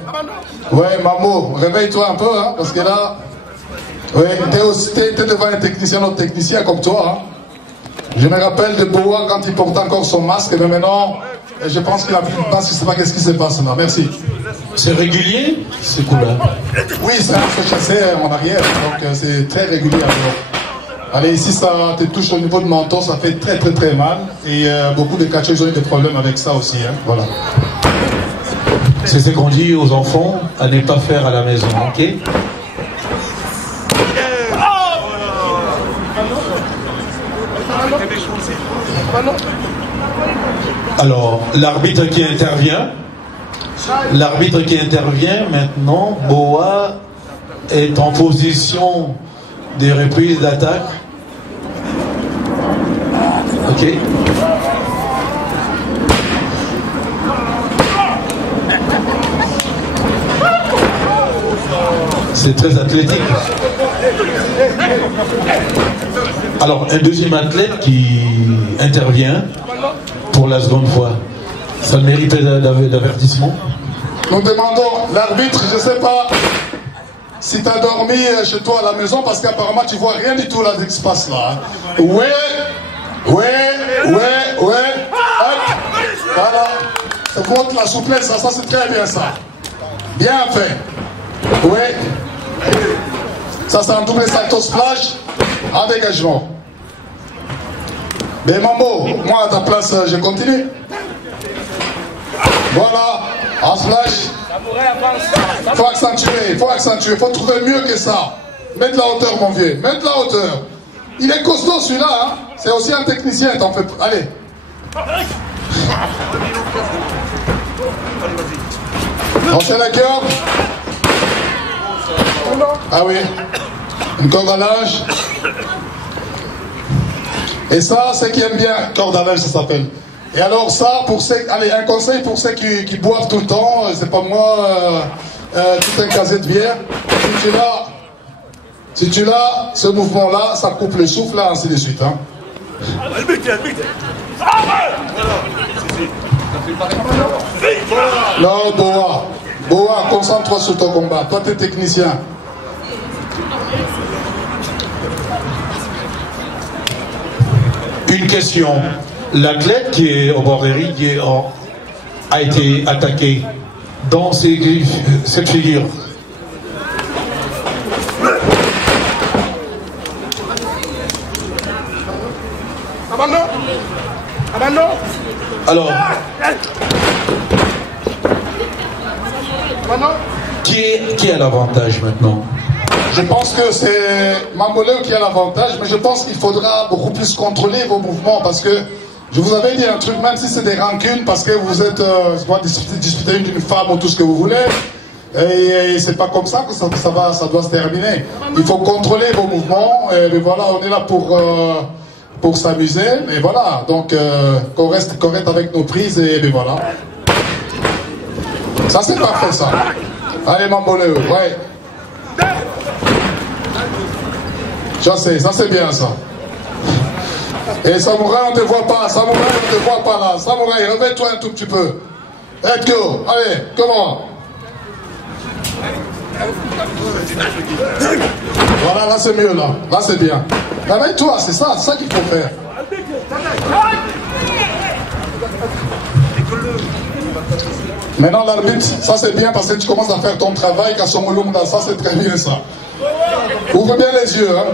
Ouais, Mamo, réveille-toi un peu, hein, parce que là, ouais, t'es devant un technicien, notre technicien comme toi. Hein. Je me rappelle de Boa quand il portait encore son masque, mais maintenant, je pense qu'il a plus de masque, je ne sais pas qu'est-ce qui se passe là. Merci. C'est régulier? C'est cool, hein? Oui, c'est un feu chassé en arrière, donc c'est très régulier alors. Allez, ici, ça te touche au niveau de menton, ça fait très très très mal. Et beaucoup de catcheurs ont eu des problèmes avec ça aussi. Hein. Voilà. C'est ce qu'on dit aux enfants à ne pas faire à la maison, ok? Alors, l'arbitre qui intervient maintenant, Boa est en position de reprise d'attaque. Ok. C'est très athlétique. Alors, un deuxième athlète qui intervient pour la seconde fois. Ça mérite d'avertissement? Nous demandons, l'arbitre, je ne sais pas si tu as dormi chez toi à la maison, parce qu'apparemment tu vois rien du tout là, de ce qui se passe là. Ouais. Hop. Voilà. Ça montre la souplesse, ça c'est très bien ça. Bien fait. Ouais. Ça c'est un double salto splash en dégagement. Mais Mambo, moi à ta place, je continue. Voilà, en splash. Faut accentuer, faut trouver mieux que ça. Mets de la hauteur, mon vieux, mets de la hauteur. Il est costaud celui-là, hein. C'est aussi un technicien, t'en fais. Allez. On fait la corde. Ah oui, une corde à linge. Et ça, ceux qui aiment bien, corde à linge, ça s'appelle. Et alors ça, pour ceux, allez, un conseil pour ceux qui boivent tout le temps, c'est pas moi, tout un casier de bière. Si tu l'as, ce mouvement-là, ça coupe le souffle, là, ainsi de suite. Hein. Non, Boa, concentre-toi sur ton combat. Toi, t'es technicien. Une question. L'athlète qui est au bord des rings a été attaqué dans cette figure. Alors, qui a l'avantage maintenant? Je pense que c'est Mamboleo qui a l'avantage, mais je pense qu'il faudra beaucoup plus contrôler vos mouvements, parce que je vous avais dit un truc, même si c'est des rancunes, parce que vous êtes disputé d'une femme ou tout ce que vous voulez, et c'est pas comme ça que ça doit se terminer. Il faut contrôler vos mouvements, et voilà, on est là pour s'amuser, et voilà, donc qu'on reste correct avec nos prises, et voilà. Ça c'est parfait ça. Allez Mamboleo, ouais. Je sais, ça c'est bien ça. Et Samouraï, on ne te voit pas. Samouraï, on ne te voit pas là. Samouraï, remets-toi un tout petit peu. Let's go. Allez, comment? Voilà, là c'est mieux là. Là c'est bien. Remets-toi, c'est ça qu'il faut faire. Maintenant l'arbitre, ça c'est bien parce que tu commences à faire ton travail. Kasomolumda, ça c'est très bien ça. Ouvre bien les yeux. Hein.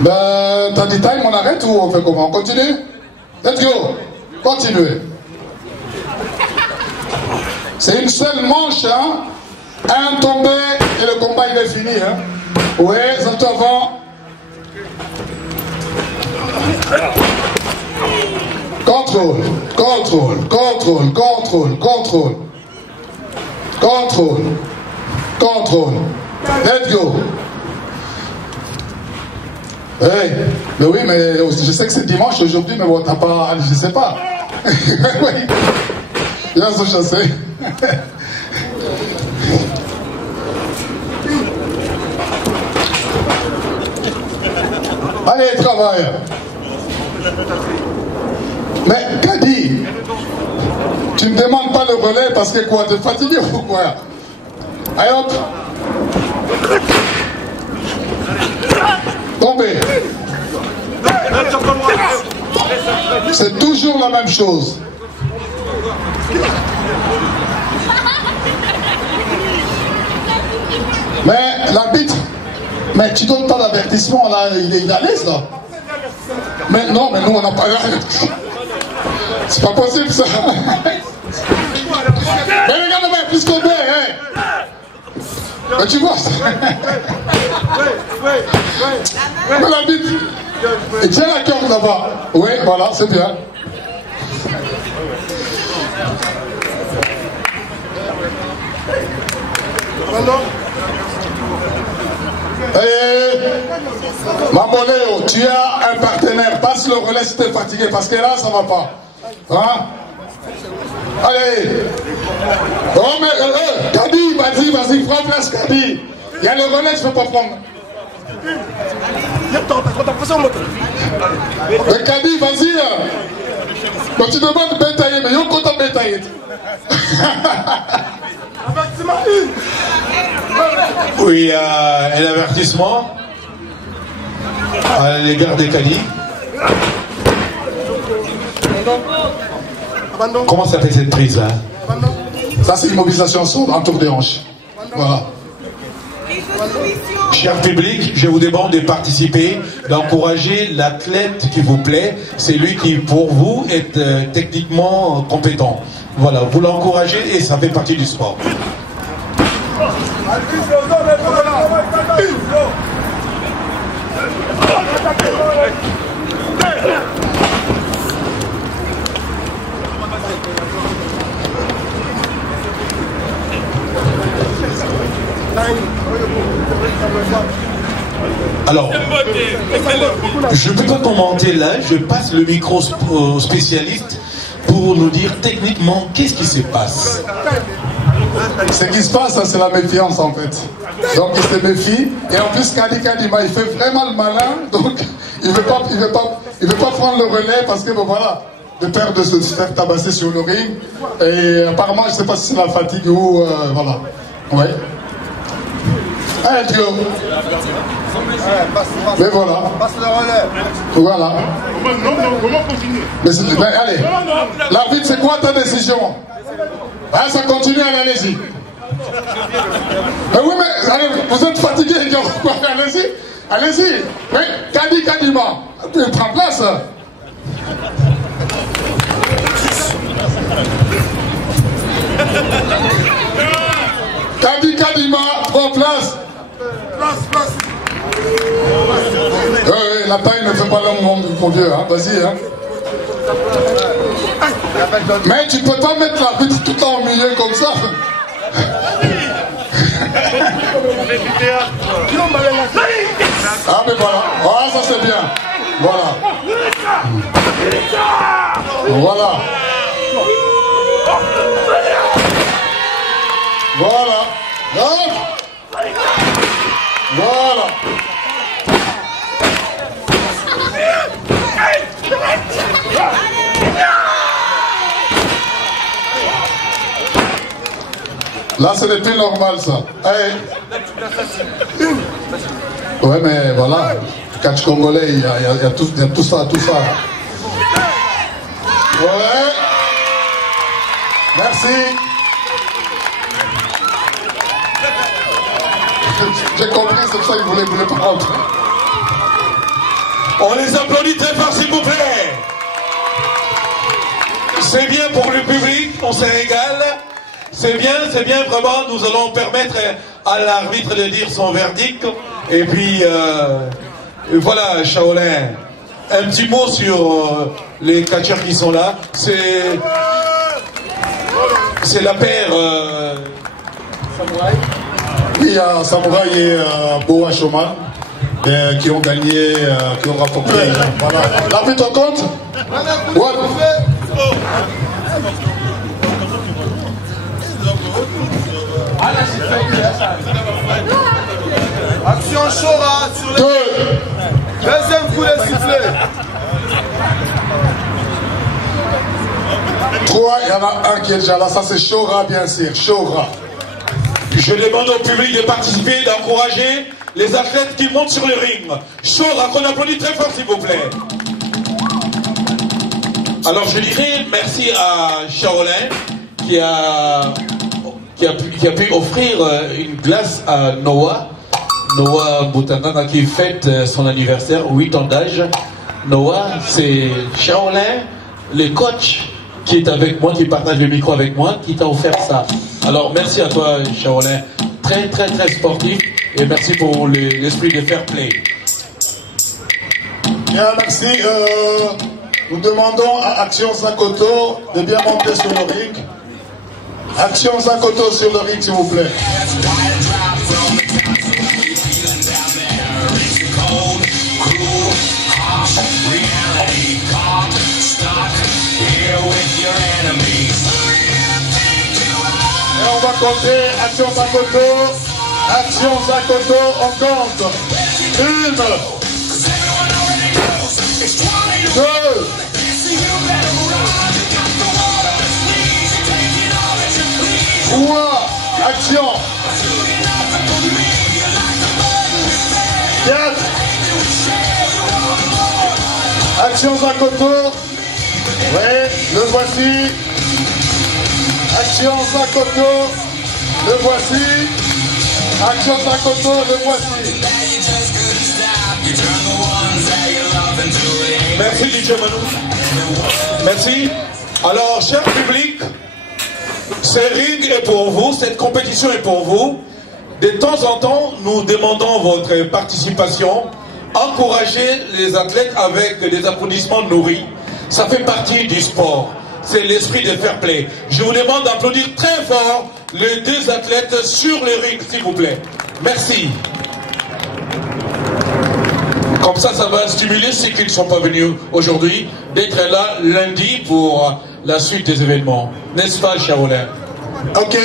Ben, t'as dit time, on arrête ou on fait comment? On continue? Let's go. Continuez. C'est une seule manche, hein? Un tombé et le combat il est fini, hein? Ouais, salto avant. Contrôle. Let's go. Hey, mais oui, mais je sais que c'est dimanche aujourd'hui, mais bon, t'as pas, je sais pas. Oui. Bien se chasser. Allez, travaille. Mais Kadi, tu me demandes pas le relais parce que quoi, t'es fatigué ou quoi? Allez hop. Tombez. C'est toujours la même chose. Mais l'arbitre, mais tu donnes pas d'avertissement là, il est à l'aise là. Mais non, mais nous on n'a pas. C'est pas possible ça. Mais regarde, mais plus qu'on est, hein. Mais tu vois ça. Mais l'arbitre, il tient la corde là-bas. Oui, voilà, c'est bien. Mamboléo, tu as un partenaire, passe le relais si tu es fatigué, parce que là, ça va pas. Hein? Allez. Oh, mais, Kadi, vas-y, prends place, Kadi. Il y a le relais, je ne peux pas prendre. Mais Kadi, vas-y. Quand tu demandes bétailler, mais yo, quand tu bétailler. Oui, il y a un avertissement à l'égard des Kadi. Comment ça fait cette prise là? Ça c'est une mobilisation sourde en tour de hanche. Voilà. Cher public, je vous demande de participer, d'encourager l'athlète qui vous plaît. C'est lui qui, pour vous, est techniquement compétent. Voilà, vous l'encouragez et ça fait partie du sport. Alors, je ne peux pas commenter là, je passe le micro au spécialiste pour nous dire techniquement qu'est-ce qui se passe. Ce qui se passe, c'est la méfiance en fait. Donc il se méfie, et en plus Kadima il fait vraiment le malin, donc il ne veut pas prendre le relais parce que bon, voilà, de peur de se faire tabasser sur le ring. Et apparemment, je ne sais pas si c'est la fatigue ou voilà. Ouais. Allez, Dio. Mais voilà. Passe le relais. Voilà. Comment continuer? Mais allez. L'arbitre, c'est quoi ta décision? Ah, ça continue, allez-y. Mais oui, mais allez, vous êtes fatigué, allez-y. Allez-y. Mais Kadima, prends place. Kadima, prends place. Place. La taille ne fait pas l'homme, mon vieux, hein. Vas-y, hein. Mais tu peux pas mettre l'arbitre tout en milieu comme ça. Ah mais voilà, voilà, ça c'est bien. Voilà. Voilà. Voilà. Là, ce n'est plus normal, ça. Hey. Ouais, mais voilà. Catch congolais, il y a tout ça. Ouais. Merci. J'ai compris, c'est pour ça qu'ils voulaient pas rentrer. On les applaudit très fort, s'il vous plaît. C'est bien pour le public, on se régale. C'est bien, vraiment, nous allons permettre à l'arbitre de dire son verdict. Et puis, voilà, Shaolin, un petit mot sur les catcheurs qui sont là. C'est la paire Samouraï. Oui, il y a Samouraï et Boa Shoman qui ont gagné, qui ont rapporté. Voilà. L'arbitre compte. Ouais. Action Chora sur les... Deuxième coup de sifflet. 3, il y en a un qui est déjà là, ça c'est Chora bien sûr, Chora. Je demande au public de participer, d'encourager les athlètes qui montent sur le ring. Chora, qu'on applaudit très fort s'il vous plaît. Alors je dirais merci à Shaolin qui qui a pu offrir une glace à Noah Boutanganga qui fête son anniversaire, 8 ans d'âge. Noah, c'est Shaolin, le coach qui est avec moi, qui partage le micro avec moi, qui t'a offert ça. Alors merci à toi Shaolin, très très très sportif, et merci pour l'esprit de fair play. Bien, merci. Nous demandons à Action Sakoto de bien monter sur le ring. Action Sakoto sur le ring, s'il vous plaît. Et on va compter Action Sakoto. Action Sakoto, on compte. 1, 2, 3, action. 4, action Sakoto. Ouais, le voici. Action Sakoto, le voici. Action Sakoto, le voici. Merci DJ Manou. Merci. Alors, cher public, ce ring est pour vous, cette compétition est pour vous. De temps en temps, nous demandons votre participation. Encouragez les athlètes avec des applaudissements nourris. Ça fait partie du sport. C'est l'esprit de fair play. Je vous demande d'applaudir très fort les deux athlètes sur le ring, s'il vous plaît. Merci. Comme ça va stimuler ceux qui ne sont pas venus aujourd'hui d'être là lundi pour la suite des événements. N'est-ce pas, Shaolin? Ok,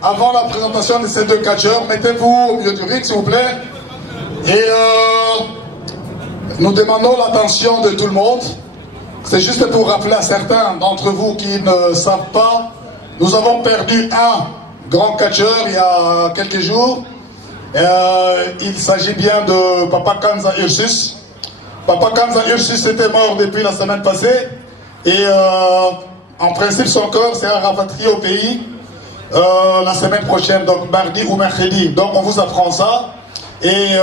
avant la présentation de ces deux catcheurs, mettez-vous au milieu du ring, s'il vous plaît. Et nous demandons l'attention de tout le monde. C'est juste pour rappeler à certains d'entre vous qui ne savent pas, nous avons perdu un grand catcheur il y a quelques jours. Il s'agit bien de Papa Kanza Ursus. Papa Kanza Ursus était mort depuis la semaine passée. Et en principe, son corps sera rapatrié au pays la semaine prochaine, donc mardi ou mercredi. Donc on vous apprend ça. Et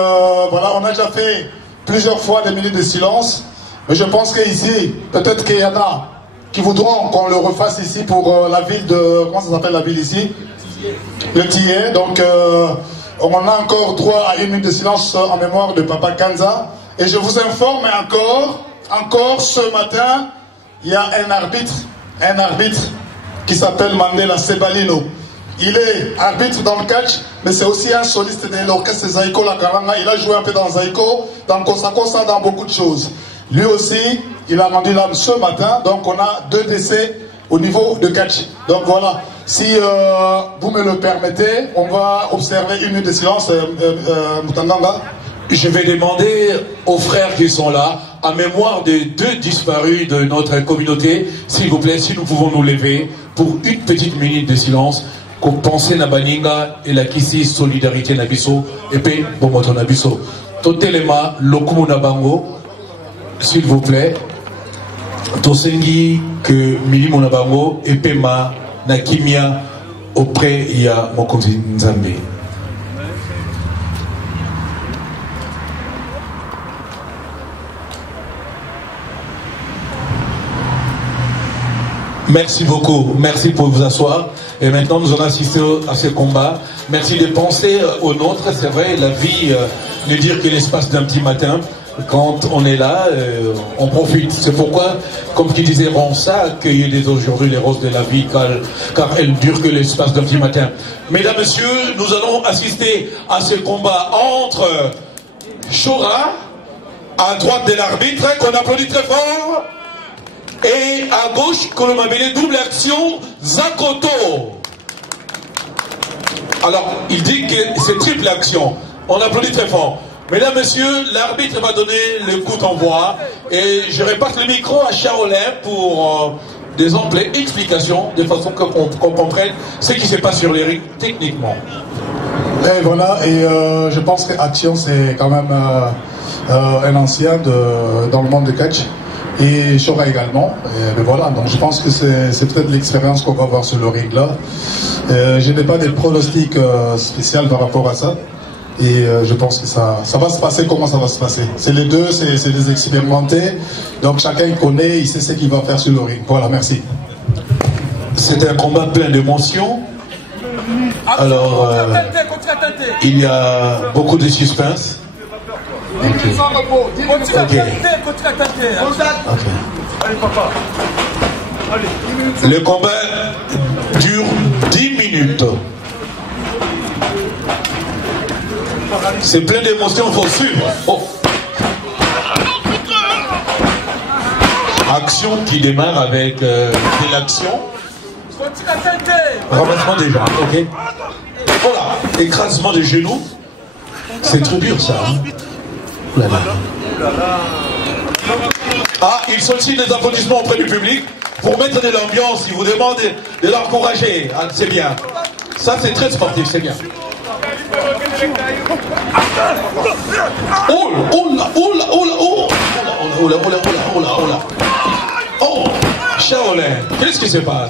voilà, on a déjà fait plusieurs fois des minutes de silence. Mais je pense qu'ici, peut-être qu'il y en a qui voudront qu'on le refasse ici pour la ville de... Comment ça s'appelle la ville ici? Le Tillet. Donc on a encore droit à une minute de silence en mémoire de Papa Kanza. Et je vous informe encore ce matin, il y a un arbitre qui s'appelle Mandela Sebalino. Il est arbitre dans le catch, mais c'est aussi un soliste de l'orchestre Zaiko Lakaranga. Il a joué un peu dans Zaiko, dans Kosa Kosa, dans beaucoup de choses. Lui aussi, il a rendu l'âme ce matin, donc on a 2 décès au niveau de catch. Donc voilà, si vous me le permettez, on va observer une minute de silence, Moutanganga. Je vais demander aux frères qui sont là, en mémoire des 2 disparus de notre communauté, s'il vous plaît, si nous pouvons nous lever pour une petite minute de silence, pour penser na baninga et la kisi solidarité na biso et puis bomoto na biso. Totelema lokumu na bango, s'il vous plaît. Tosengi que milimo na bango et pema na kimia auprès ya mokonzi Nzambe. Merci beaucoup, merci pour vous asseoir. Et maintenant nous allons assister à ce combat. Merci de penser au nôtre, c'est vrai, la vie, ne dire que l'espace d'un petit matin. Quand on est là, on profite. C'est pourquoi, comme qui disait Ronsa, cueillez aujourd'hui les roses de la vie, car elles ne durent que l'espace d'un petit matin. Mesdames, Messieurs, nous allons assister à ce combat entre Chora, à droite de l'arbitre, qu'on applaudit très fort, et à gauche, qu'on m'a appelé double action, Zakoto. Alors, il dit que c'est triple action. On applaudit très fort. Mesdames, Messieurs, l'arbitre va donner le coup d'envoi et je repasse le micro à Shaolin pour des amples explications de façon qu'on comprenne ce qui se passe sur les rings techniquement. Et voilà, et je pense que Action c'est quand même un ancien dans le monde de catch. et Chora également. Et voilà, donc je pense que c'est peut-être l'expérience qu'on va avoir sur le ring là. Je n'ai pas de pronostics spécial par rapport à ça. Et je pense que ça va se passer. Comment ça va se passer? C'est les deux, c'est des expérimentés. Donc chacun connaît, il sait ce qu'il va faire sur le ring. Voilà, merci. C'était un combat plein d'émotions. Alors, il y a beaucoup de suspense. Okay. Le combat dure 10 minutes. C'est plein d'émotions, il faut suivre. Oh. Action qui démarre avec de l'action. Ramassement des jambes, ok. Voilà, écrasement des genoux. C'est très dur ça. Hein? Oulala. Ah, ils sollicitent des applaudissements auprès du public pour mettre de l'ambiance. Ils vous demandent de l'encourager. Ah, c'est bien. Ça, c'est très sportif, c'est bien. Oh, oh là, oh là, oh là, oh là, oh là, oh là, oh là, oh là. Oh, Shaolin, qu'est-ce qui se passe?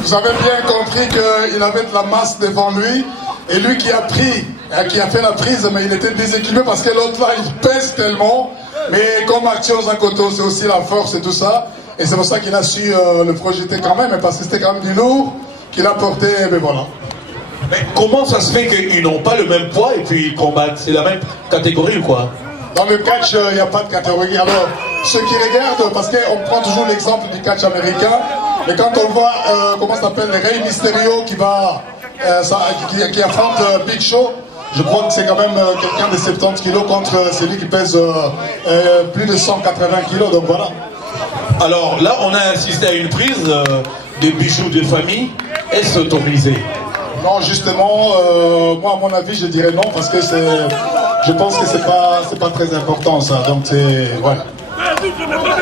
Vous avez bien compris qu'il avait de la masse devant lui, et lui qui a fait la prise, mais il était déséquilibré parce que l'autre là, il pèse tellement. Mais comme Action Zakoto, c'est aussi la force et tout ça, et c'est pour ça qu'il a su le projeter quand même, parce que c'était quand même du lourd qu'il a porté, mais voilà. Mais comment ça se fait qu'ils n'ont pas le même poids et puis ils combattent? C'est la même catégorie ou quoi? Dans le catch, il n'y a pas de catégorie. Alors, ceux qui regardent, parce qu'on prend toujours l'exemple du catch américain, mais quand on voit, comment ça s'appelle, Rey Mysterio qui affronte Big Show, je crois que c'est quand même quelqu'un de 70 kilos contre celui qui pèse plus de 180 kilos, donc voilà. Alors là, on a assisté à une prise de bijoux de famille. Est-ce autorisé? Non, justement, moi à mon avis je dirais non parce que je pense que c'est pas très important ça, donc c'est voilà.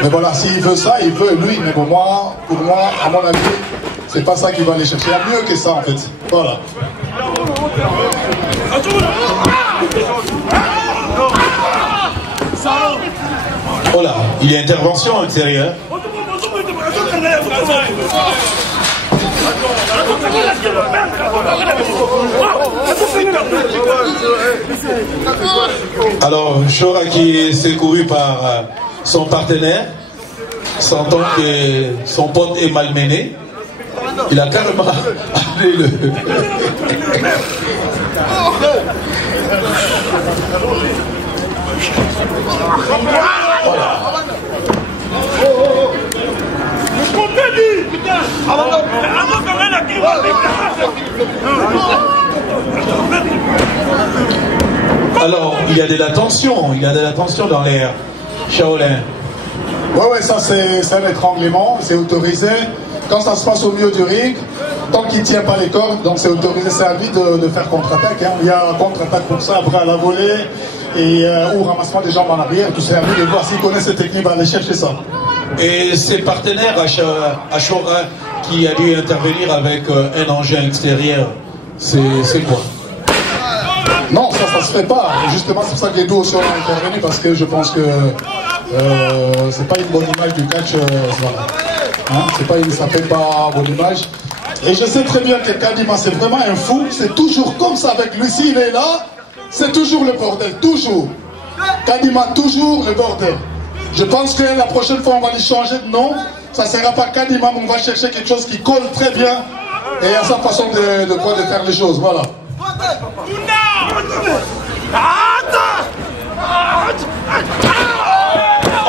Mais voilà, s'il veut ça, il veut lui, mais pour moi, à mon avis, c'est pas ça qu'il va aller chercher. Il y a mieux que ça en fait. Voilà. Oh là, il y a intervention en extérieur. Alors, Chora qui est secouru par son partenaire, sentant que son pote est malmené, il a carrément appelé le... Voilà. Alors, il y a de la tension, dans l'air. Shaolin. Ouais, ça c'est un étranglement, c'est autorisé. Quand ça se passe au milieu du ring, tant qu'il ne tient pas les cordes, donc c'est autorisé, c'est à lui de faire contre-attaque. Hein. Il y a contre-attaque pour ça, après à la volée, et ou ramassement des jambes en arrière, tout c'est à lui de voir s'il connaît cette technique, va aller chercher ça. Et ses partenaires à Chora qui a dû intervenir avec un engin extérieur, c'est quoi? Non, ça se fait pas. Justement, c'est pour ça que les deux aussi ont intervenu, parce que je pense que c'est pas une bonne image du catch. Voilà. Hein, ça fait pas bonne image. Et je sais très bien que Kadima, c'est vraiment un fou. C'est toujours comme ça avec lui. S'il est là, c'est toujours le bordel. Toujours. Kadima, toujours le bordel. Je pense que la prochaine fois, on va lui changer de nom. Ça ne sera pas Kadima, mais on va chercher quelque chose qui colle très bien. Et à sa façon de faire les choses. Voilà.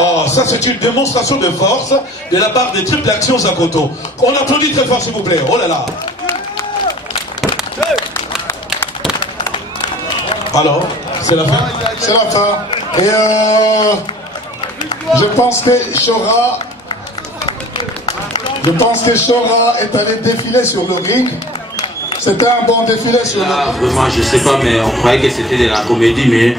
Oh, ça c'est une démonstration de force de la part des Triple Action Zakoto. On applaudit très fort s'il vous plaît. Oh là là. Alors, c'est la fin? C'est la fin. Et je pense que Chora est allé défiler sur le ring. C'était un bon défilé sur le ring. Vraiment, je sais pas, mais on croyait que c'était de la comédie, mais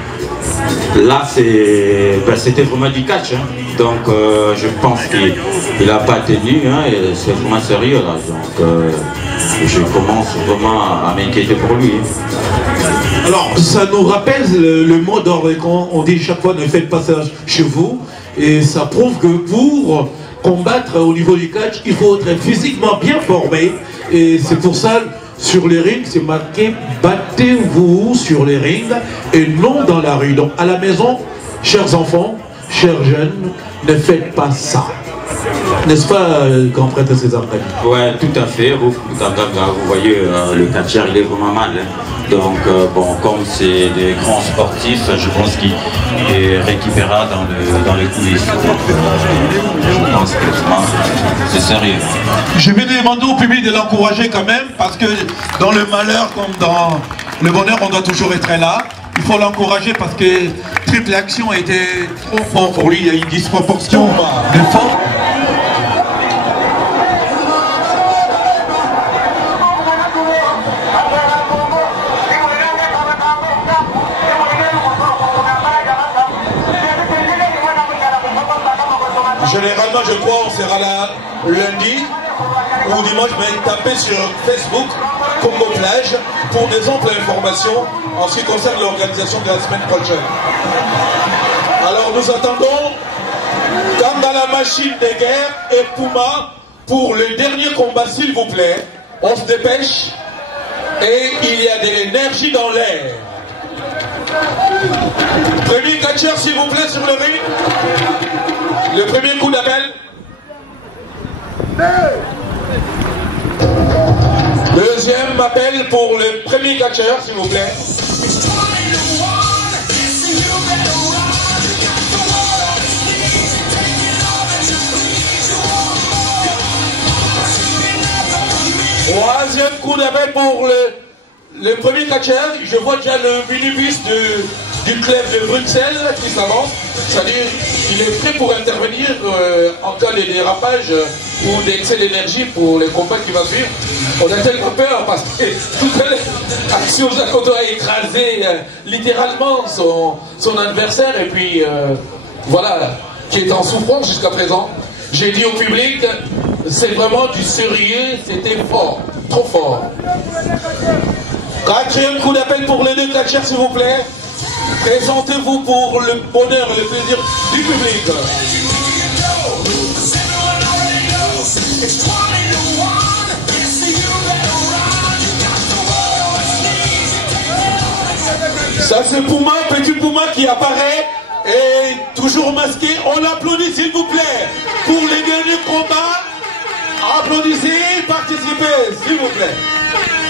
là, c'était vraiment du catch. Hein. Donc, je pense qu'il n'a pas tenu, hein, et c'est vraiment sérieux là. Donc, je commence vraiment à m'inquiéter pour lui. Hein. Alors, ça nous rappelle le mot d'ordre quand on dit chaque fois ne faites pas ça chez vous. Et ça prouve que pour combattre au niveau du catch, il faut être physiquement bien formé. Et c'est pour ça, sur les rings, c'est marqué battez-vous sur les rings et non dans la rue. Donc à la maison, chers enfants, chers jeunes, ne faites pas ça. N'est-ce pas, grand prêtre César Kali? Ouais, tout à fait. Vous voyez, le catcheur, il est vraiment mal. Hein. Donc, bon, comme c'est des grands sportifs, je pense qu'il récupérera dans les coulisses. Donc, je pense que c'est sérieux. Je vais demander au public de l'encourager quand même, parce que dans le malheur comme dans le bonheur, on doit toujours être là. Il faut l'encourager parce que Triple Action a été trop fort pour lui. Il y a une disproportion de force. Généralement, je crois, on sera là lundi ou dimanche, mais tapez sur Facebook Congo Plage pour des amples informations en ce qui concerne l'organisation de la semaine prochaine. Alors nous attendons Kangala Machine de Guerre et Puma pour le dernier combat, s'il vous plaît. On se dépêche et il y a de l'énergie dans l'air. Premier catcheur, s'il vous plaît, sur le ring. Le premier coup d'appel. Deuxième appel pour le premier catcheur, s'il vous plaît. Troisième coup d'appel pour le premier catcheur. Je vois déjà le minibus du club de Bruxelles qui s'avance. C'est-à-dire qu'il est prêt pour intervenir en cas de dérapage ou d'excès d'énergie pour les combats qui vont suivre. On a tellement peur parce que toute l'action Jacoto a écrasé littéralement son adversaire et puis voilà, qui est en souffrance jusqu'à présent. J'ai dit au public, c'est vraiment du sérieux, c'était fort, trop fort. Quatrième coup d'appel pour les deux catcheurs, s'il vous plaît. Présentez-vous pour le bonheur et le plaisir du public. Ça c'est Puma, petit Puma qui apparaît et toujours masqué. On l'applaudit s'il vous plaît pour les derniers combats. Applaudissez, participez s'il vous plaît.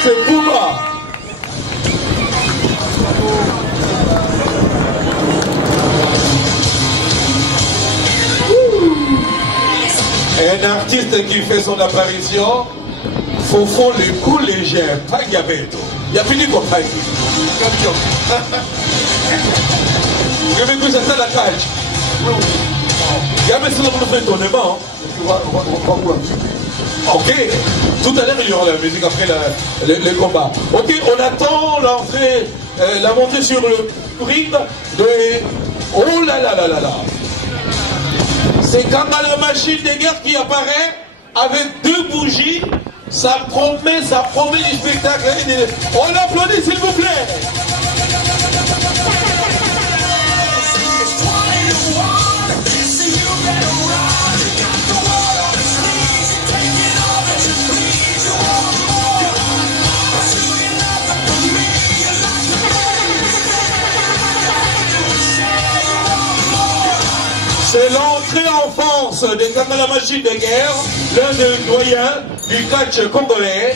C'est Puma. Un artiste qui fait son apparition, Fofo le collégien, pas Gabeto. Il y a fini qu'on faille. Je vais que ça la cage. Gabeto, c'est notre étonnement. Ok, tout à l'heure il y aura la musique après le combat. Ok, on attend l'entrée, la montée sur le ring de... Oh là là là là là. C'est Kangala Machine de Guerre qui apparaît avec deux bougies. Ça promet du spectacle. On applaudit s'il vous plaît. C'est l'entrée en force de Kangala Machine de Guerre, l'un des doyens du catch congolais,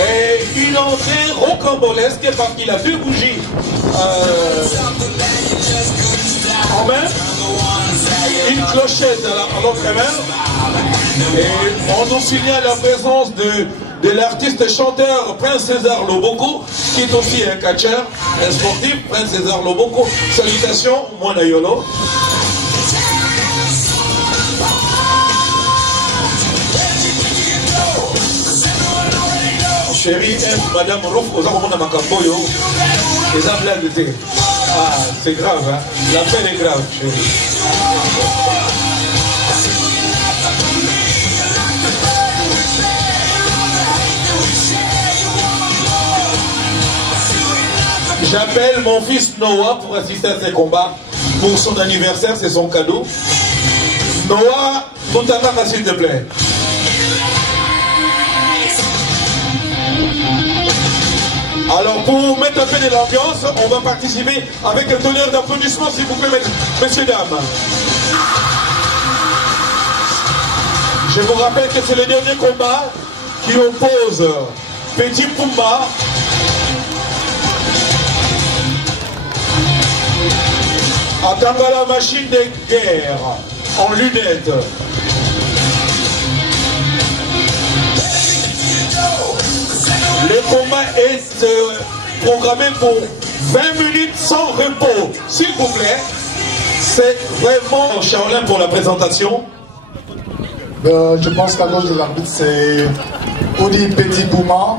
et une entrée rocambolesque parce qu'il a deux bougies en main, une clochette à l'autre main, et on nous signale la présence de l'artiste chanteur Prince César Loboko, qui est aussi un catcheur, un sportif. Prince César Loboko, salutations, Mwana Yolo. Chérie, Madame Rouf, aux gens de Makamboyo, les emblemes de thé. Ah, c'est grave, hein? La peine est grave, chérie. J'appelle mon fils Noah pour assister à ces combats. Pour son anniversaire, c'est son cadeau. Noah, Moutaka, s'il te plaît. Alors, pour mettre un peu de l'ambiance, on va participer avec un tonnerre d'applaudissements, s'il vous plaît, messieurs, dames. Je vous rappelle que c'est le dernier combat qui oppose Petit Puma à Kangala Machine de Guerre en lunettes. Le combat est programmé pour 20 minutes sans repos. S'il vous plaît, c'est vraiment Charlin pour la présentation. Je pense qu'à gauche de l'arbitre, c'est Koudi Petit Puma,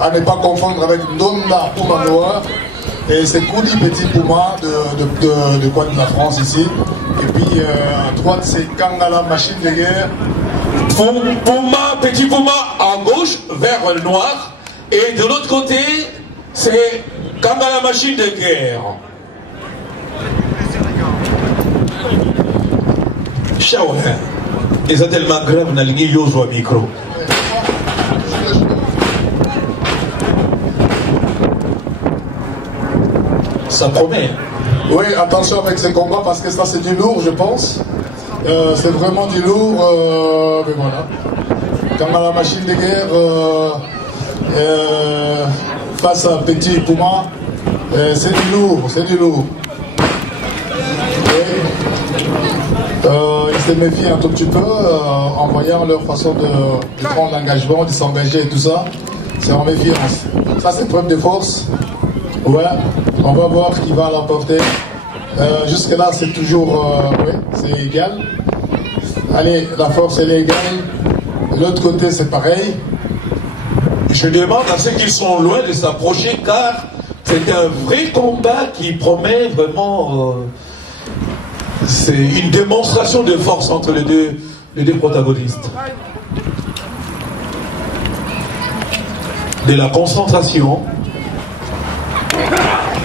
à ne pas confondre avec Ndonda Puma Noir. Et c'est Koudi Petit Puma de quoi de la France ici. Et puis à droite, c'est Kangala Machine de Guerre. Puma, Petit Puma à gauche, vers le noir. Et de l'autre côté, c'est Kangala Machine de Guerre. Shaolin. Et c'est tellement grave, on a ligné Yozo à micro. Ça promet. Oui, attention avec ces combats parce que ça c'est du lourd, je pense. C'est vraiment du lourd. Mais voilà. Kangala Machine de Guerre face à Petit Puma, c'est du lourd, c'est du lourd. Ils se méfient un tout petit peu en voyant leur façon de prendre l'engagement, de s'engager et tout ça. C'est en méfiance. Ça c'est preuve de force. Ouais, on va voir qui va l'emporter. Jusque là c'est toujours oui, c'est égal. Allez, la force elle est égale. L'autre côté c'est pareil. Je demande à ceux qui sont loin de s'approcher car c'est un vrai combat qui promet vraiment. C'est une démonstration de force entre les deux protagonistes. De la concentration.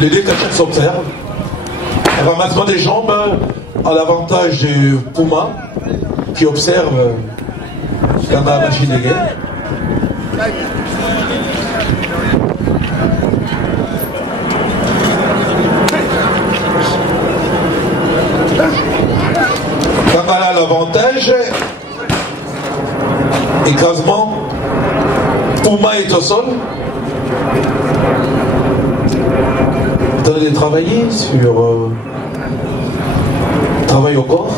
Les deux catcheurs s'observent. Ramassement des jambes à l'avantage de Puma qui observe dans la machine de guerre. Kangala a l'avantage. Écrasement. Puma est au sol. De travailler sur travail au corps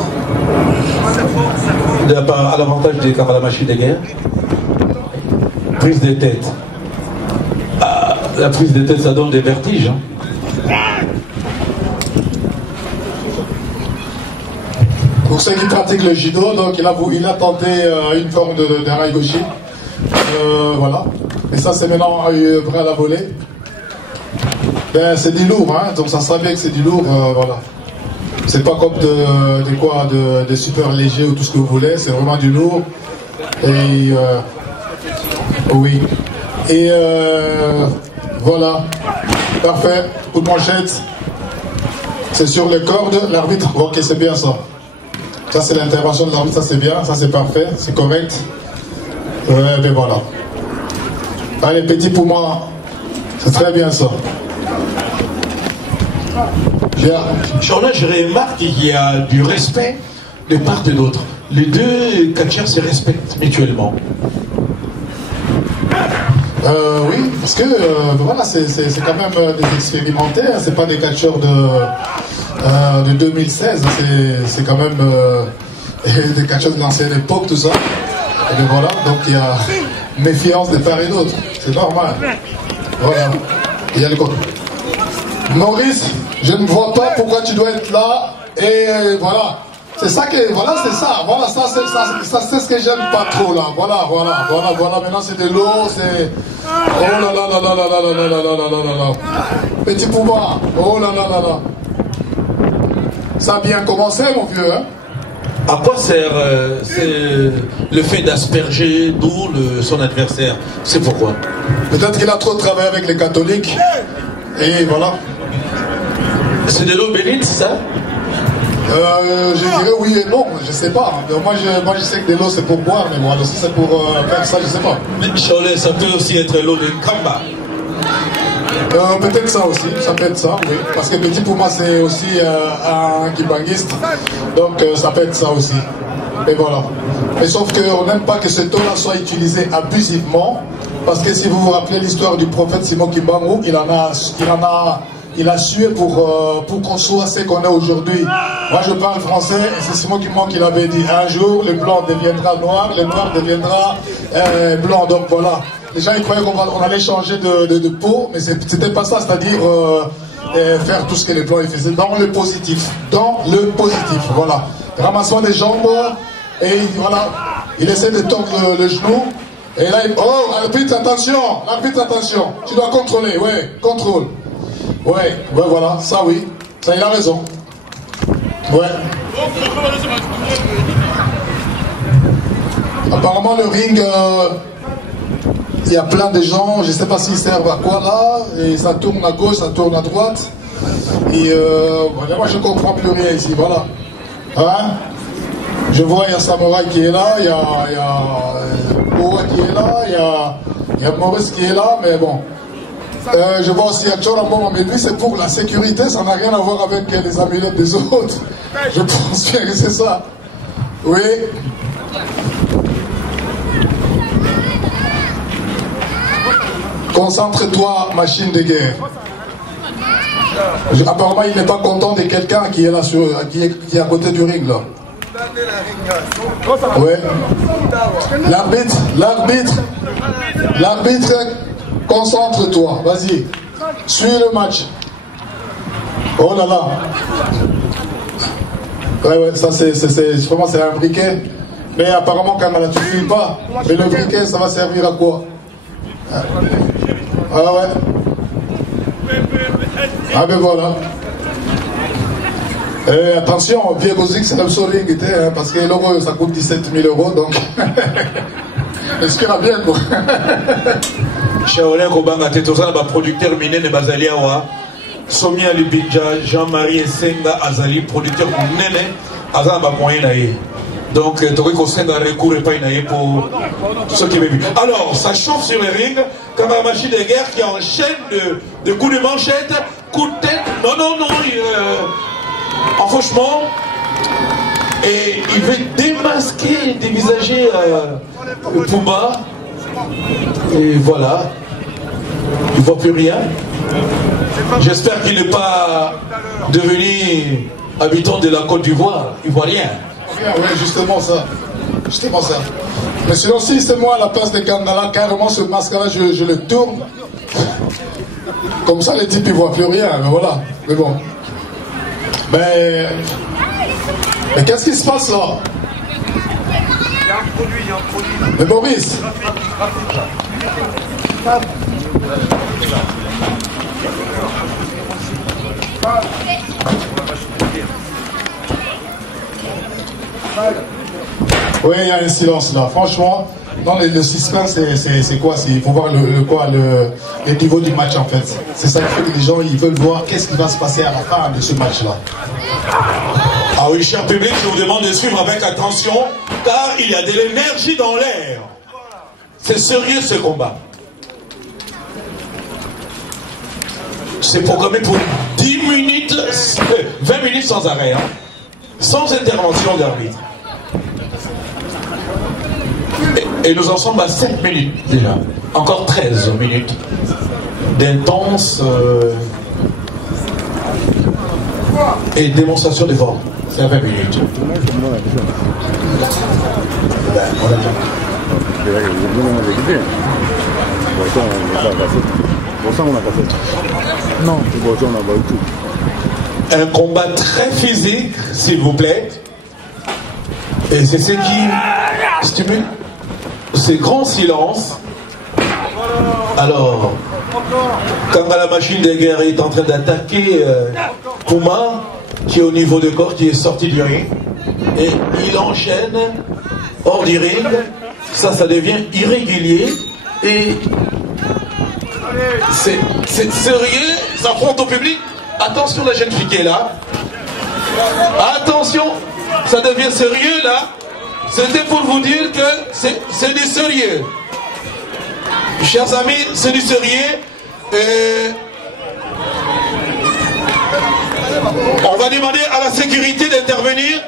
à l'avantage des Kangala machine de guerre. Prise de tête. La prise de tête ça donne des vertiges Pour ceux qui pratiquent le judo, donc il a tenté une forme de raigoshi. Voilà. Et ça c'est maintenant prêt à la volée. Ben, c'est du lourd, hein, donc ça savait que c'est du lourd, voilà. C'est pas comme de super léger ou tout ce que vous voulez, c'est vraiment du lourd. Et oui. Et voilà. Parfait. Coup de manchette. C'est sur les cordes, l'arbitre. Ok, c'est bien ça. Ça c'est l'intervention de l'arbitre, ça c'est bien, ça c'est parfait, c'est correct. Ouais, ben voilà. Allez, Petit Puma, c'est très bien ça. Charles, je remarque qu'il y a du respect de part et d'autre. Les deux catcheurs se respectent mutuellement. Oui, parce que voilà, c'est quand même des expérimentés, hein, c'est pas des catcheurs de 2016, c'est quand même des catcheurs de l'ancienne époque, tout ça. Et bien voilà, donc il y a méfiance de part et d'autre, c'est normal. Voilà, il y a le compte. Maurice, je ne vois pas pourquoi tu dois être là, et voilà. C'est ça que, voilà, c'est ça, voilà, ça c'est ce que j'aime pas trop là, voilà, maintenant c'est de l'eau, c'est, oh là là là là là là là là là là là là, Petit Puma, oh là là là là, ça a bien commencé mon vieux, hein. À quoi sert le fait d'asperger d'eau son adversaire? C'est pourquoi? Peut-être qu'il a trop travaillé avec les catholiques, Et voilà. C'est de l'eau bénite, c'est ça? Je dirais oui et non, je sais pas. Moi je sais que de l'eau c'est pour boire, mais bon, alors si c'est pour faire ça, je sais pas. Mais Shaolin, ça peut aussi être l'eau de Kamba. Peut-être ça aussi, ça peut être ça, oui. Parce que Petit Puma c'est aussi un kibanguiste, donc ça peut être ça aussi. Et voilà. Mais sauf qu'on n'aime pas que ce eau-là soit utilisé abusivement, parce que si vous vous rappelez l'histoire du prophète Simon Kimbangu, il a sué pour qu'on soit ce qu'on est aujourd'hui. Moi je parle français, et c'est Simon Kimbangu qui l'avait dit. Un jour, le blanc deviendra noir, le noir deviendra blanc. Donc voilà. Les gens ils croyaient qu'on allait changer de peau, mais c'était pas ça, c'est-à-dire faire tout ce que les blancs ils faisaient dans le positif. Dans le positif, voilà. Ramassement des jambes, et voilà, il essaie de tordre le genou, et là il... Oh, l'arbitre, attention, tu dois contrôler, ouais, contrôle. Ouais, voilà, ça oui, ça il a raison. Ouais. Apparemment le ring... il y a plein de gens, je ne sais pas s'ils servent à quoi là, et ça tourne à gauche, ça tourne à droite. Et voilà, moi je ne comprends plus rien ici, voilà. Hein? Je vois, il y a Samouraï qui est là, il y a Boa qui est là, il y a Maurice qui est là, mais bon. Je vois aussi Atchorambo, mais lui c'est pour la sécurité, ça n'a rien à voir avec les amulettes des autres. Je pense bien que c'est ça. Oui. Concentre-toi, machine de guerre. Apparemment, il n'est pas content de quelqu'un qui est là, qui est à côté du ring là. Ouais. L'arbitre, concentre-toi. Vas-y, suis le match. Oh là là. Ouais, ça c'est vraiment c'est un briquet. Mais apparemment, quand tu ne files pas. Mais le briquet, ça va servir à quoi? Ah ouais. Ah ben voilà. Attention, vieux Gozik, c'est le seul ring, parce que l'euro ça coûte 17 000 €, donc. Est-ce qu'il y a bien quoi? Shaolin Kobanga, tu es un producteur miné de Bazaliawa. Somia Libidja, Jean-Marie Senga, Azali, producteur Nene, Azamba Moyenaye. Donc, tu aurais qu'on s'aide à recours et pas une pour ceux qui m'ont vu. Alors, ça chauffe sur les rings comme une machine de guerre qui enchaîne de coups de manchette, coups de tête. Non, enfoncement. Et il veut démasquer, dévisager Puma. Et voilà. Il ne voit plus rien. J'espère qu'il n'est pas devenu habitant de la Côte d'Ivoire. Il ne voit rien. Oui, justement ça. Mais sinon, si c'est moi à la place de Kandala, carrément ce masque-là, je le tourne. Comme ça, les types, ils ne voient plus rien. Mais voilà. Mais bon. Mais qu'est-ce qui se passe là? Il y a un produit. Mais Maurice. Oui, il y a un silence là. Franchement, dans le suspense, c'est quoi? Il faut voir le niveau du match en fait. C'est ça qui fait que les gens ils veulent voir qu'est-ce qui va se passer à la fin de ce match-là. Ah oui, cher public, je vous demande de suivre avec attention, car il y a de l'énergie dans l'air. C'est sérieux ce combat. C'est programmé pour 10 minutes, 20 minutes sans arrêt, hein, sans intervention d'arbitre. Et nous en sommes à 7 minutes déjà. Encore 13 minutes d'intense et démonstration de force. C'est à 20 minutes. Un combat très physique, s'il vous plaît. Et c'est ce qui stimule ces grands silences. Alors, quand la machine de guerre est en train d'attaquer Puma, qui est au niveau de corps, qui est sorti du ring, et il enchaîne hors du ring, ça devient irrégulier, et c'est sérieux, ça affronte au public. Attention la jeune fille qui est là. Attention, ça devient sérieux là. C'était pour vous dire que c'est du sérieux. Chers amis, c'est du sérieux. On va demander à la sécurité d'intervenir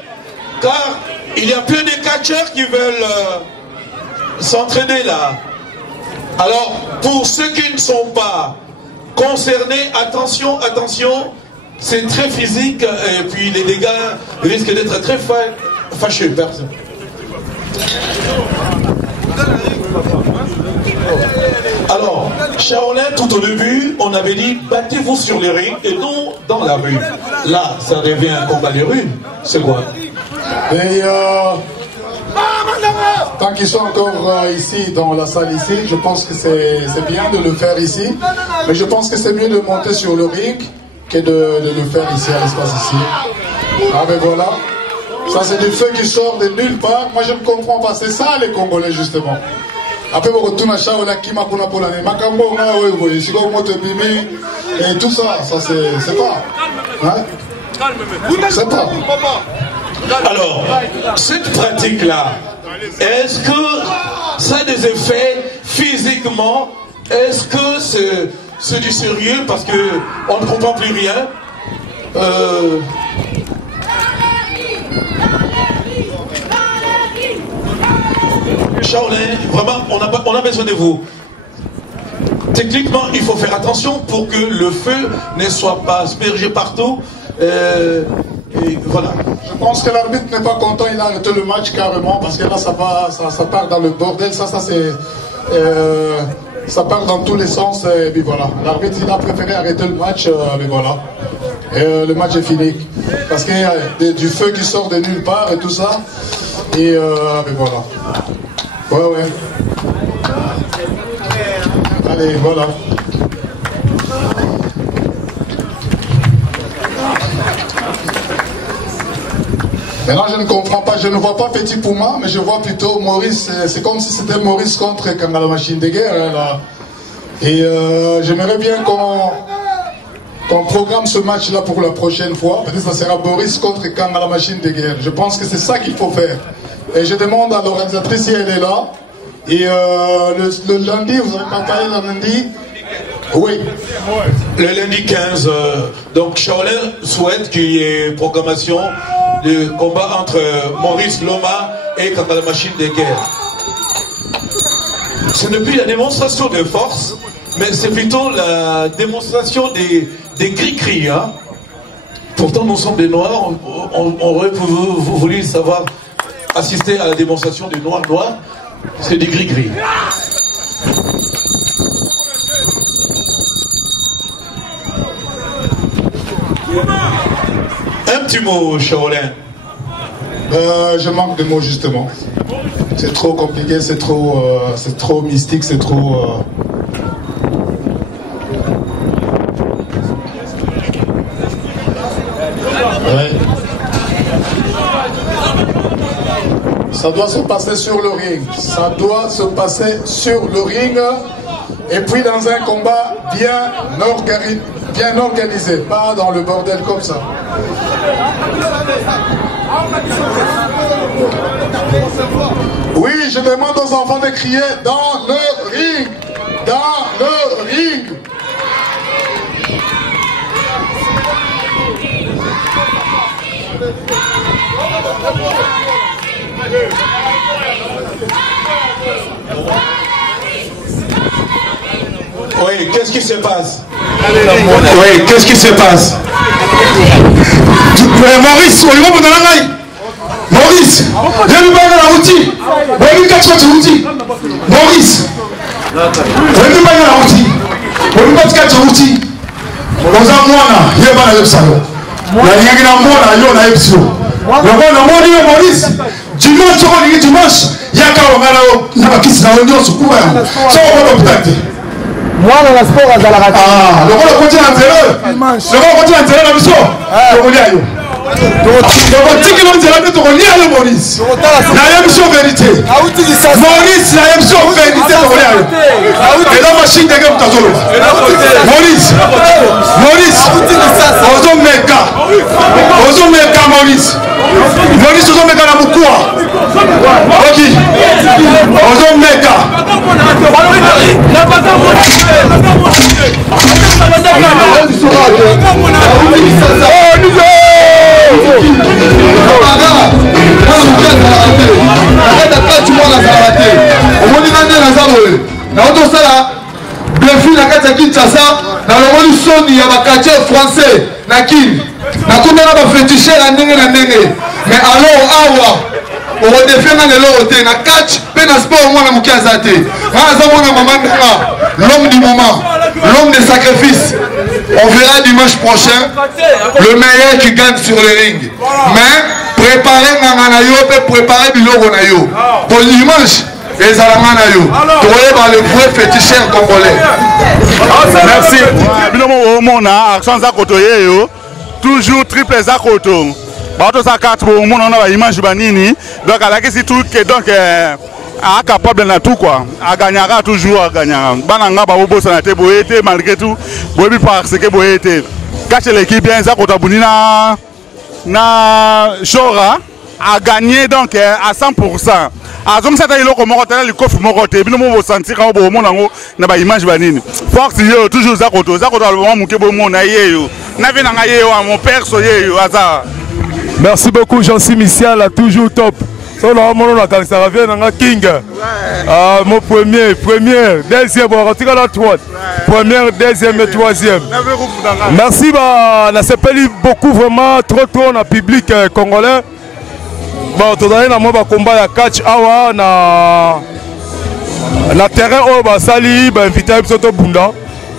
car il y a plein de catcheurs qui veulent s'entraîner là. Alors, pour ceux qui ne sont pas concernés, attention, attention, c'est très physique et puis les dégâts risquent d'être très fâcheux. Alors, Shaolin, tout au début, on avait dit battez-vous sur les rings et non dans la rue. Là, ça devient un combat de rue. C'est quoi? Et tant qu'ils sont encore ici, dans la salle ici, je pense que c'est bien de le faire ici. Mais je pense que c'est mieux de monter sur le ring que de le faire ici, à l'espace ici. Ah ben voilà. Ça c'est du feu qui sort de nulle part. Moi je ne comprends pas. C'est ça les Congolais justement. Après vous retournez à Shaola qui m'a pour l'année. Makambo, et tout ça, c'est pas. Hein? C'est pas. Alors, cette pratique-là, est-ce que ça a des effets physiquement? Est-ce que c'est du sérieux parce qu'on ne comprend plus rien? Shaolin, vraiment, on a besoin de vous. Techniquement, il faut faire attention pour que le feu ne soit pas aspergé partout. Et voilà. Je pense que l'arbitre n'est pas content, il a arrêté le match carrément parce que là ça part dans le bordel, ça part dans tous les sens et puis voilà. L'arbitre il a préféré arrêter le match, mais voilà. Et le match est fini parce qu'il y a du feu qui sort de nulle part et tout ça et mais voilà. Ouais. Allez, voilà. Maintenant, je ne comprends pas, je ne vois pas Petit Puma, mais je vois plutôt Maurice. C'est comme si c'était Maurice contre Kanga la machine de guerre. Là. Et j'aimerais bien qu'on programme ce match-là pour la prochaine fois. Peut-être que ça sera Maurice contre Kanga la machine de guerre. Je pense que c'est ça qu'il faut faire. Et je demande à l'organisatrice si elle est là. Et le lundi, vous avez préparé le lundi? Oui. Le lundi 15, donc Shaolin souhaite qu'il y ait programmation de combat entre Maurice Loma et Kanga la machine de guerre. C'est depuis la démonstration de force, mais c'est plutôt la démonstration des cris-cris. Hein. Pourtant, nous sommes des Noirs, on aurait voulu savoir assister à la démonstration des Noirs. C'est des gris-gris. Un petit mot, Shaolin. Je manque de mots justement. C'est trop compliqué, c'est trop mystique, c'est trop... Ouais. Ça doit se passer sur le ring. Ça doit se passer sur le ring. Et puis dans un combat bien organisé. Pas dans le bordel comme ça. Oui, je demande aux enfants de crier dans le ring. Dans le ring. Oui, qu'est-ce qui se passe? Oui, qu'est-ce qui se passe? Maurice, Maurice, viens nous parler la routine. Maurice, viens nous parler la routine. Oza mwana yeba na yebsalo. La lingi na mwana yo na yebsalo. Na mwana yo Maurice. Dimanche ko lingi dimanche yaka wangala na bakisi na onyo sukuba yango. So ko peut-être. Mwana na sport azala rati. Ah, le rôle continue en zéro. Le rôle continue en zéro na biso. Le rôle ayo. tokotiki nonzela te tokolia yo Maurice naye biso vérité Maurice naye biso vérité tokolia yo eza machine ndenge moto azoloba Maurice ozomeka Maurice ozomeka na bukuwa oki ozomeka soni ya bakatie français na kini nakundana bafetisher ya ndenge na ndenge mais alors awa okodefenga lelo te na catch pe na sport mwana moki aza te nga aza mwana mama ndanga l'homme du moment l'homme des sacrifices on verra dimanche prochain le meilleur qui gagne sur le ring mais préparer nganga na yo pe préparer biloko na yo pour dimanche ezalanga na yo tokoyeba le vrai féticheur congolais. Merci. Binomo omona action za koto yeyo toujours triple za koto. Bato sa 4 bo omona na ba image banini donc alaki si tout que donc a capable na tout quoi. A gagnera toujours a gagnera. Bana nga ba bobosa na te boyete malgré tout boyebi parce que boyete. Cache l'équipe bien za koto bunina na Chora a gagné donc à 100%. Azom sata iloko moko tala likofu moko te bino mo sentir ka bo mona ngo na ba image banini force yo toujours zakoto le moment muke bo mona yeyo na vina nga yeyo mon perso yeyo aza. Merci beaucoup Jean-C Missial toujours top. So là mon na quand ça revient nga king. Mon premier, deuxième on retire la droite. Première, deuxième et troisième. Merci na s'appelle beaucoup vraiment trop na public congolais. Bon, tout à l'heure, on combat à catch awa na terrain où basali invité à Soto Bunda.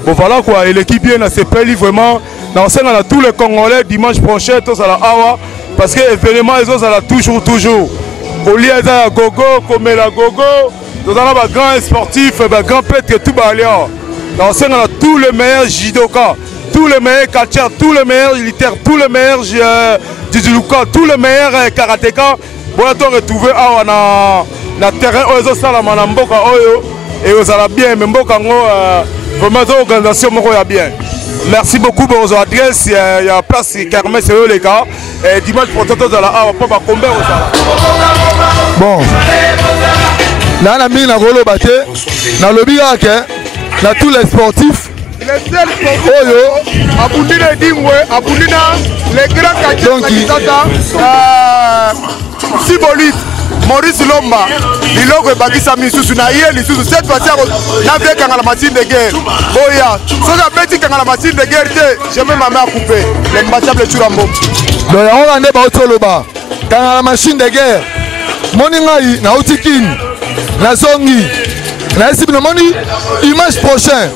Bon voilà quoi, et l'équipe bien a s'appelle vraiment dans tous les Congolais dimanche prochain tous à la awa parce que événement ils ont là toujours. Au lieu de gogo comme la gogo, tout à l'heure grand sportif, grand pète tout baléa. Dans tous les meilleurs judokas, tous les meilleurs catcheurs, tous les meilleurs militaires, tous les meilleurs judokas, tous les meilleurs karatékas. Pour retrouver na terrain oyo salama na mboka oyo et aux ala bien mais mboka ngo vraiment organisation moko ya bien. Merci beaucoup pour vos adresses, il y a place Carmel c'est les gars et dimanche prochain dans la awa pour ba combien aux ala. Bon. Na mi na golo baté na lobby yake na tous les sportifs les seuls sportifs abundina dingwe abundina les grands catcheurs Sibolit, Maurice Lomba, Biloko Bagisa Misusu, Naye Lisusu, cette fois-ci, n'avait qu'à la machine de guerre. Boya, si on a bêti qu'à la machine de guerre, je mets ma main à couper. Les mbachables Turambo. Donc, on a des bateaux quand la machine de guerre, Moningaï, Nautikin, Nazongi, Naïsib Moni, dimanche prochain.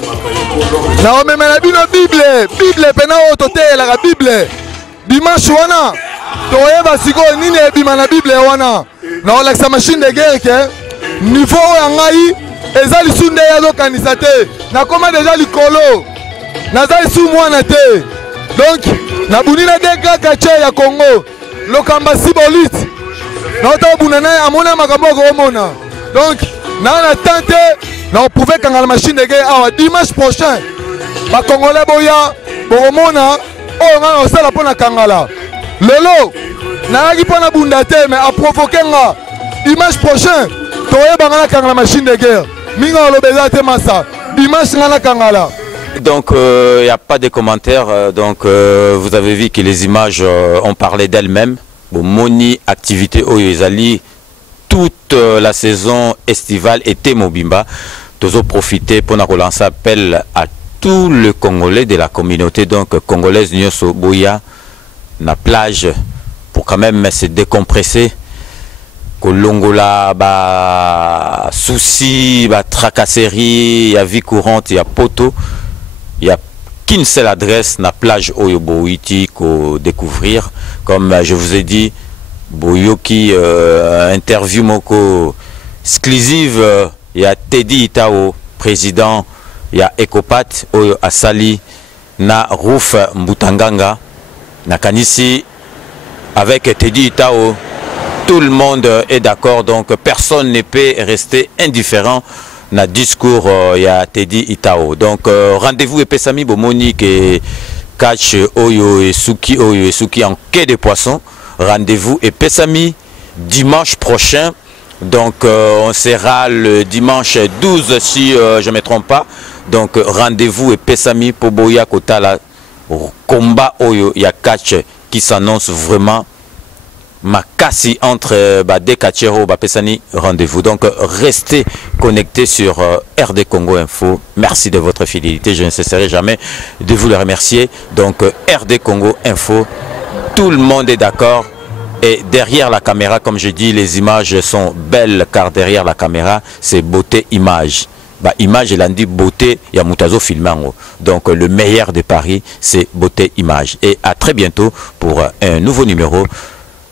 Na même la Bible, pena autoté, la Bible, dimanche wana. Toyeba siko nini ebima na Bible wana na olakisa machine de guerre ke niveau ya ngai ezali sunde ya zo kanisa te na koma déjà likolo nazali su mwana te donc na bunina de kaka ya Congo lokamba Sibolit na otobuna na amona makambo ko omona donc na tente na prouver kanga la machine de guerre awa dimanche prochain ba congolais boya bomona o nga osala pona kangala lelo nayaki mpona bunda te mais a provoqué nga dimanche prochain toyebanga nakanga la machine de guerre minga olobeza te masa dimanche nga nakangala. Donc il n'y a pas de commentaires, donc vous avez vu que les images ont parlé d'elles-mêmes. Bon, moni activité oyo ezali toute la saison estivale été mobimba. Tozo profiter pour lancer appel à tous les Congolais de la communauté donc congolaise Nyoso Boya na plage pour quand même se décompresser. Kolongola ba souci, ba tracasserie, il y a vie courante, il y a poteau, il y a qu'une seule adresse na plage Oyo Boiti qu'on découvrir. Comme je vous ai dit, Boyoki interview moko exclusive, il y a Teddy Itao, président, il y a Ecopat Oyo Asali na Rouf Mbutanganga na Kanisi avec Teddy Itao. Tout le monde est d'accord, donc personne ne peut rester indifférent na discours il y a Teddy Itao. Donc rendez-vous et Pesami Bomoni et catch Oyo et Suki en quai de poissons. Rendez-vous et Pesami dimanche prochain. Donc on sera le dimanche 12 si je ne me trompe pas. Donc rendez-vous et Pesami pour Boya Kotala combat Oyo, il y a catch qui s'annonce vraiment Makasi entre Dekachero et Pesani. Rendez-vous. Donc restez connectés sur RD Congo Info. Merci de votre fidélité. Je ne cesserai jamais de vous le remercier. Donc RD Congo Info, tout le monde est d'accord. Et derrière la caméra, comme je dis, les images sont belles car derrière la caméra, c'est beauté image. Image, il a dit beauté, il y a Moutazo Filmango. Donc le meilleur de Paris, c'est beauté image. Et à très bientôt pour un nouveau numéro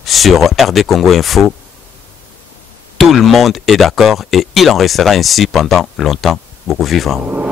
sur RD Congo Info. Tout le monde est d'accord et il en restera ainsi pendant longtemps. Beaucoup vivant.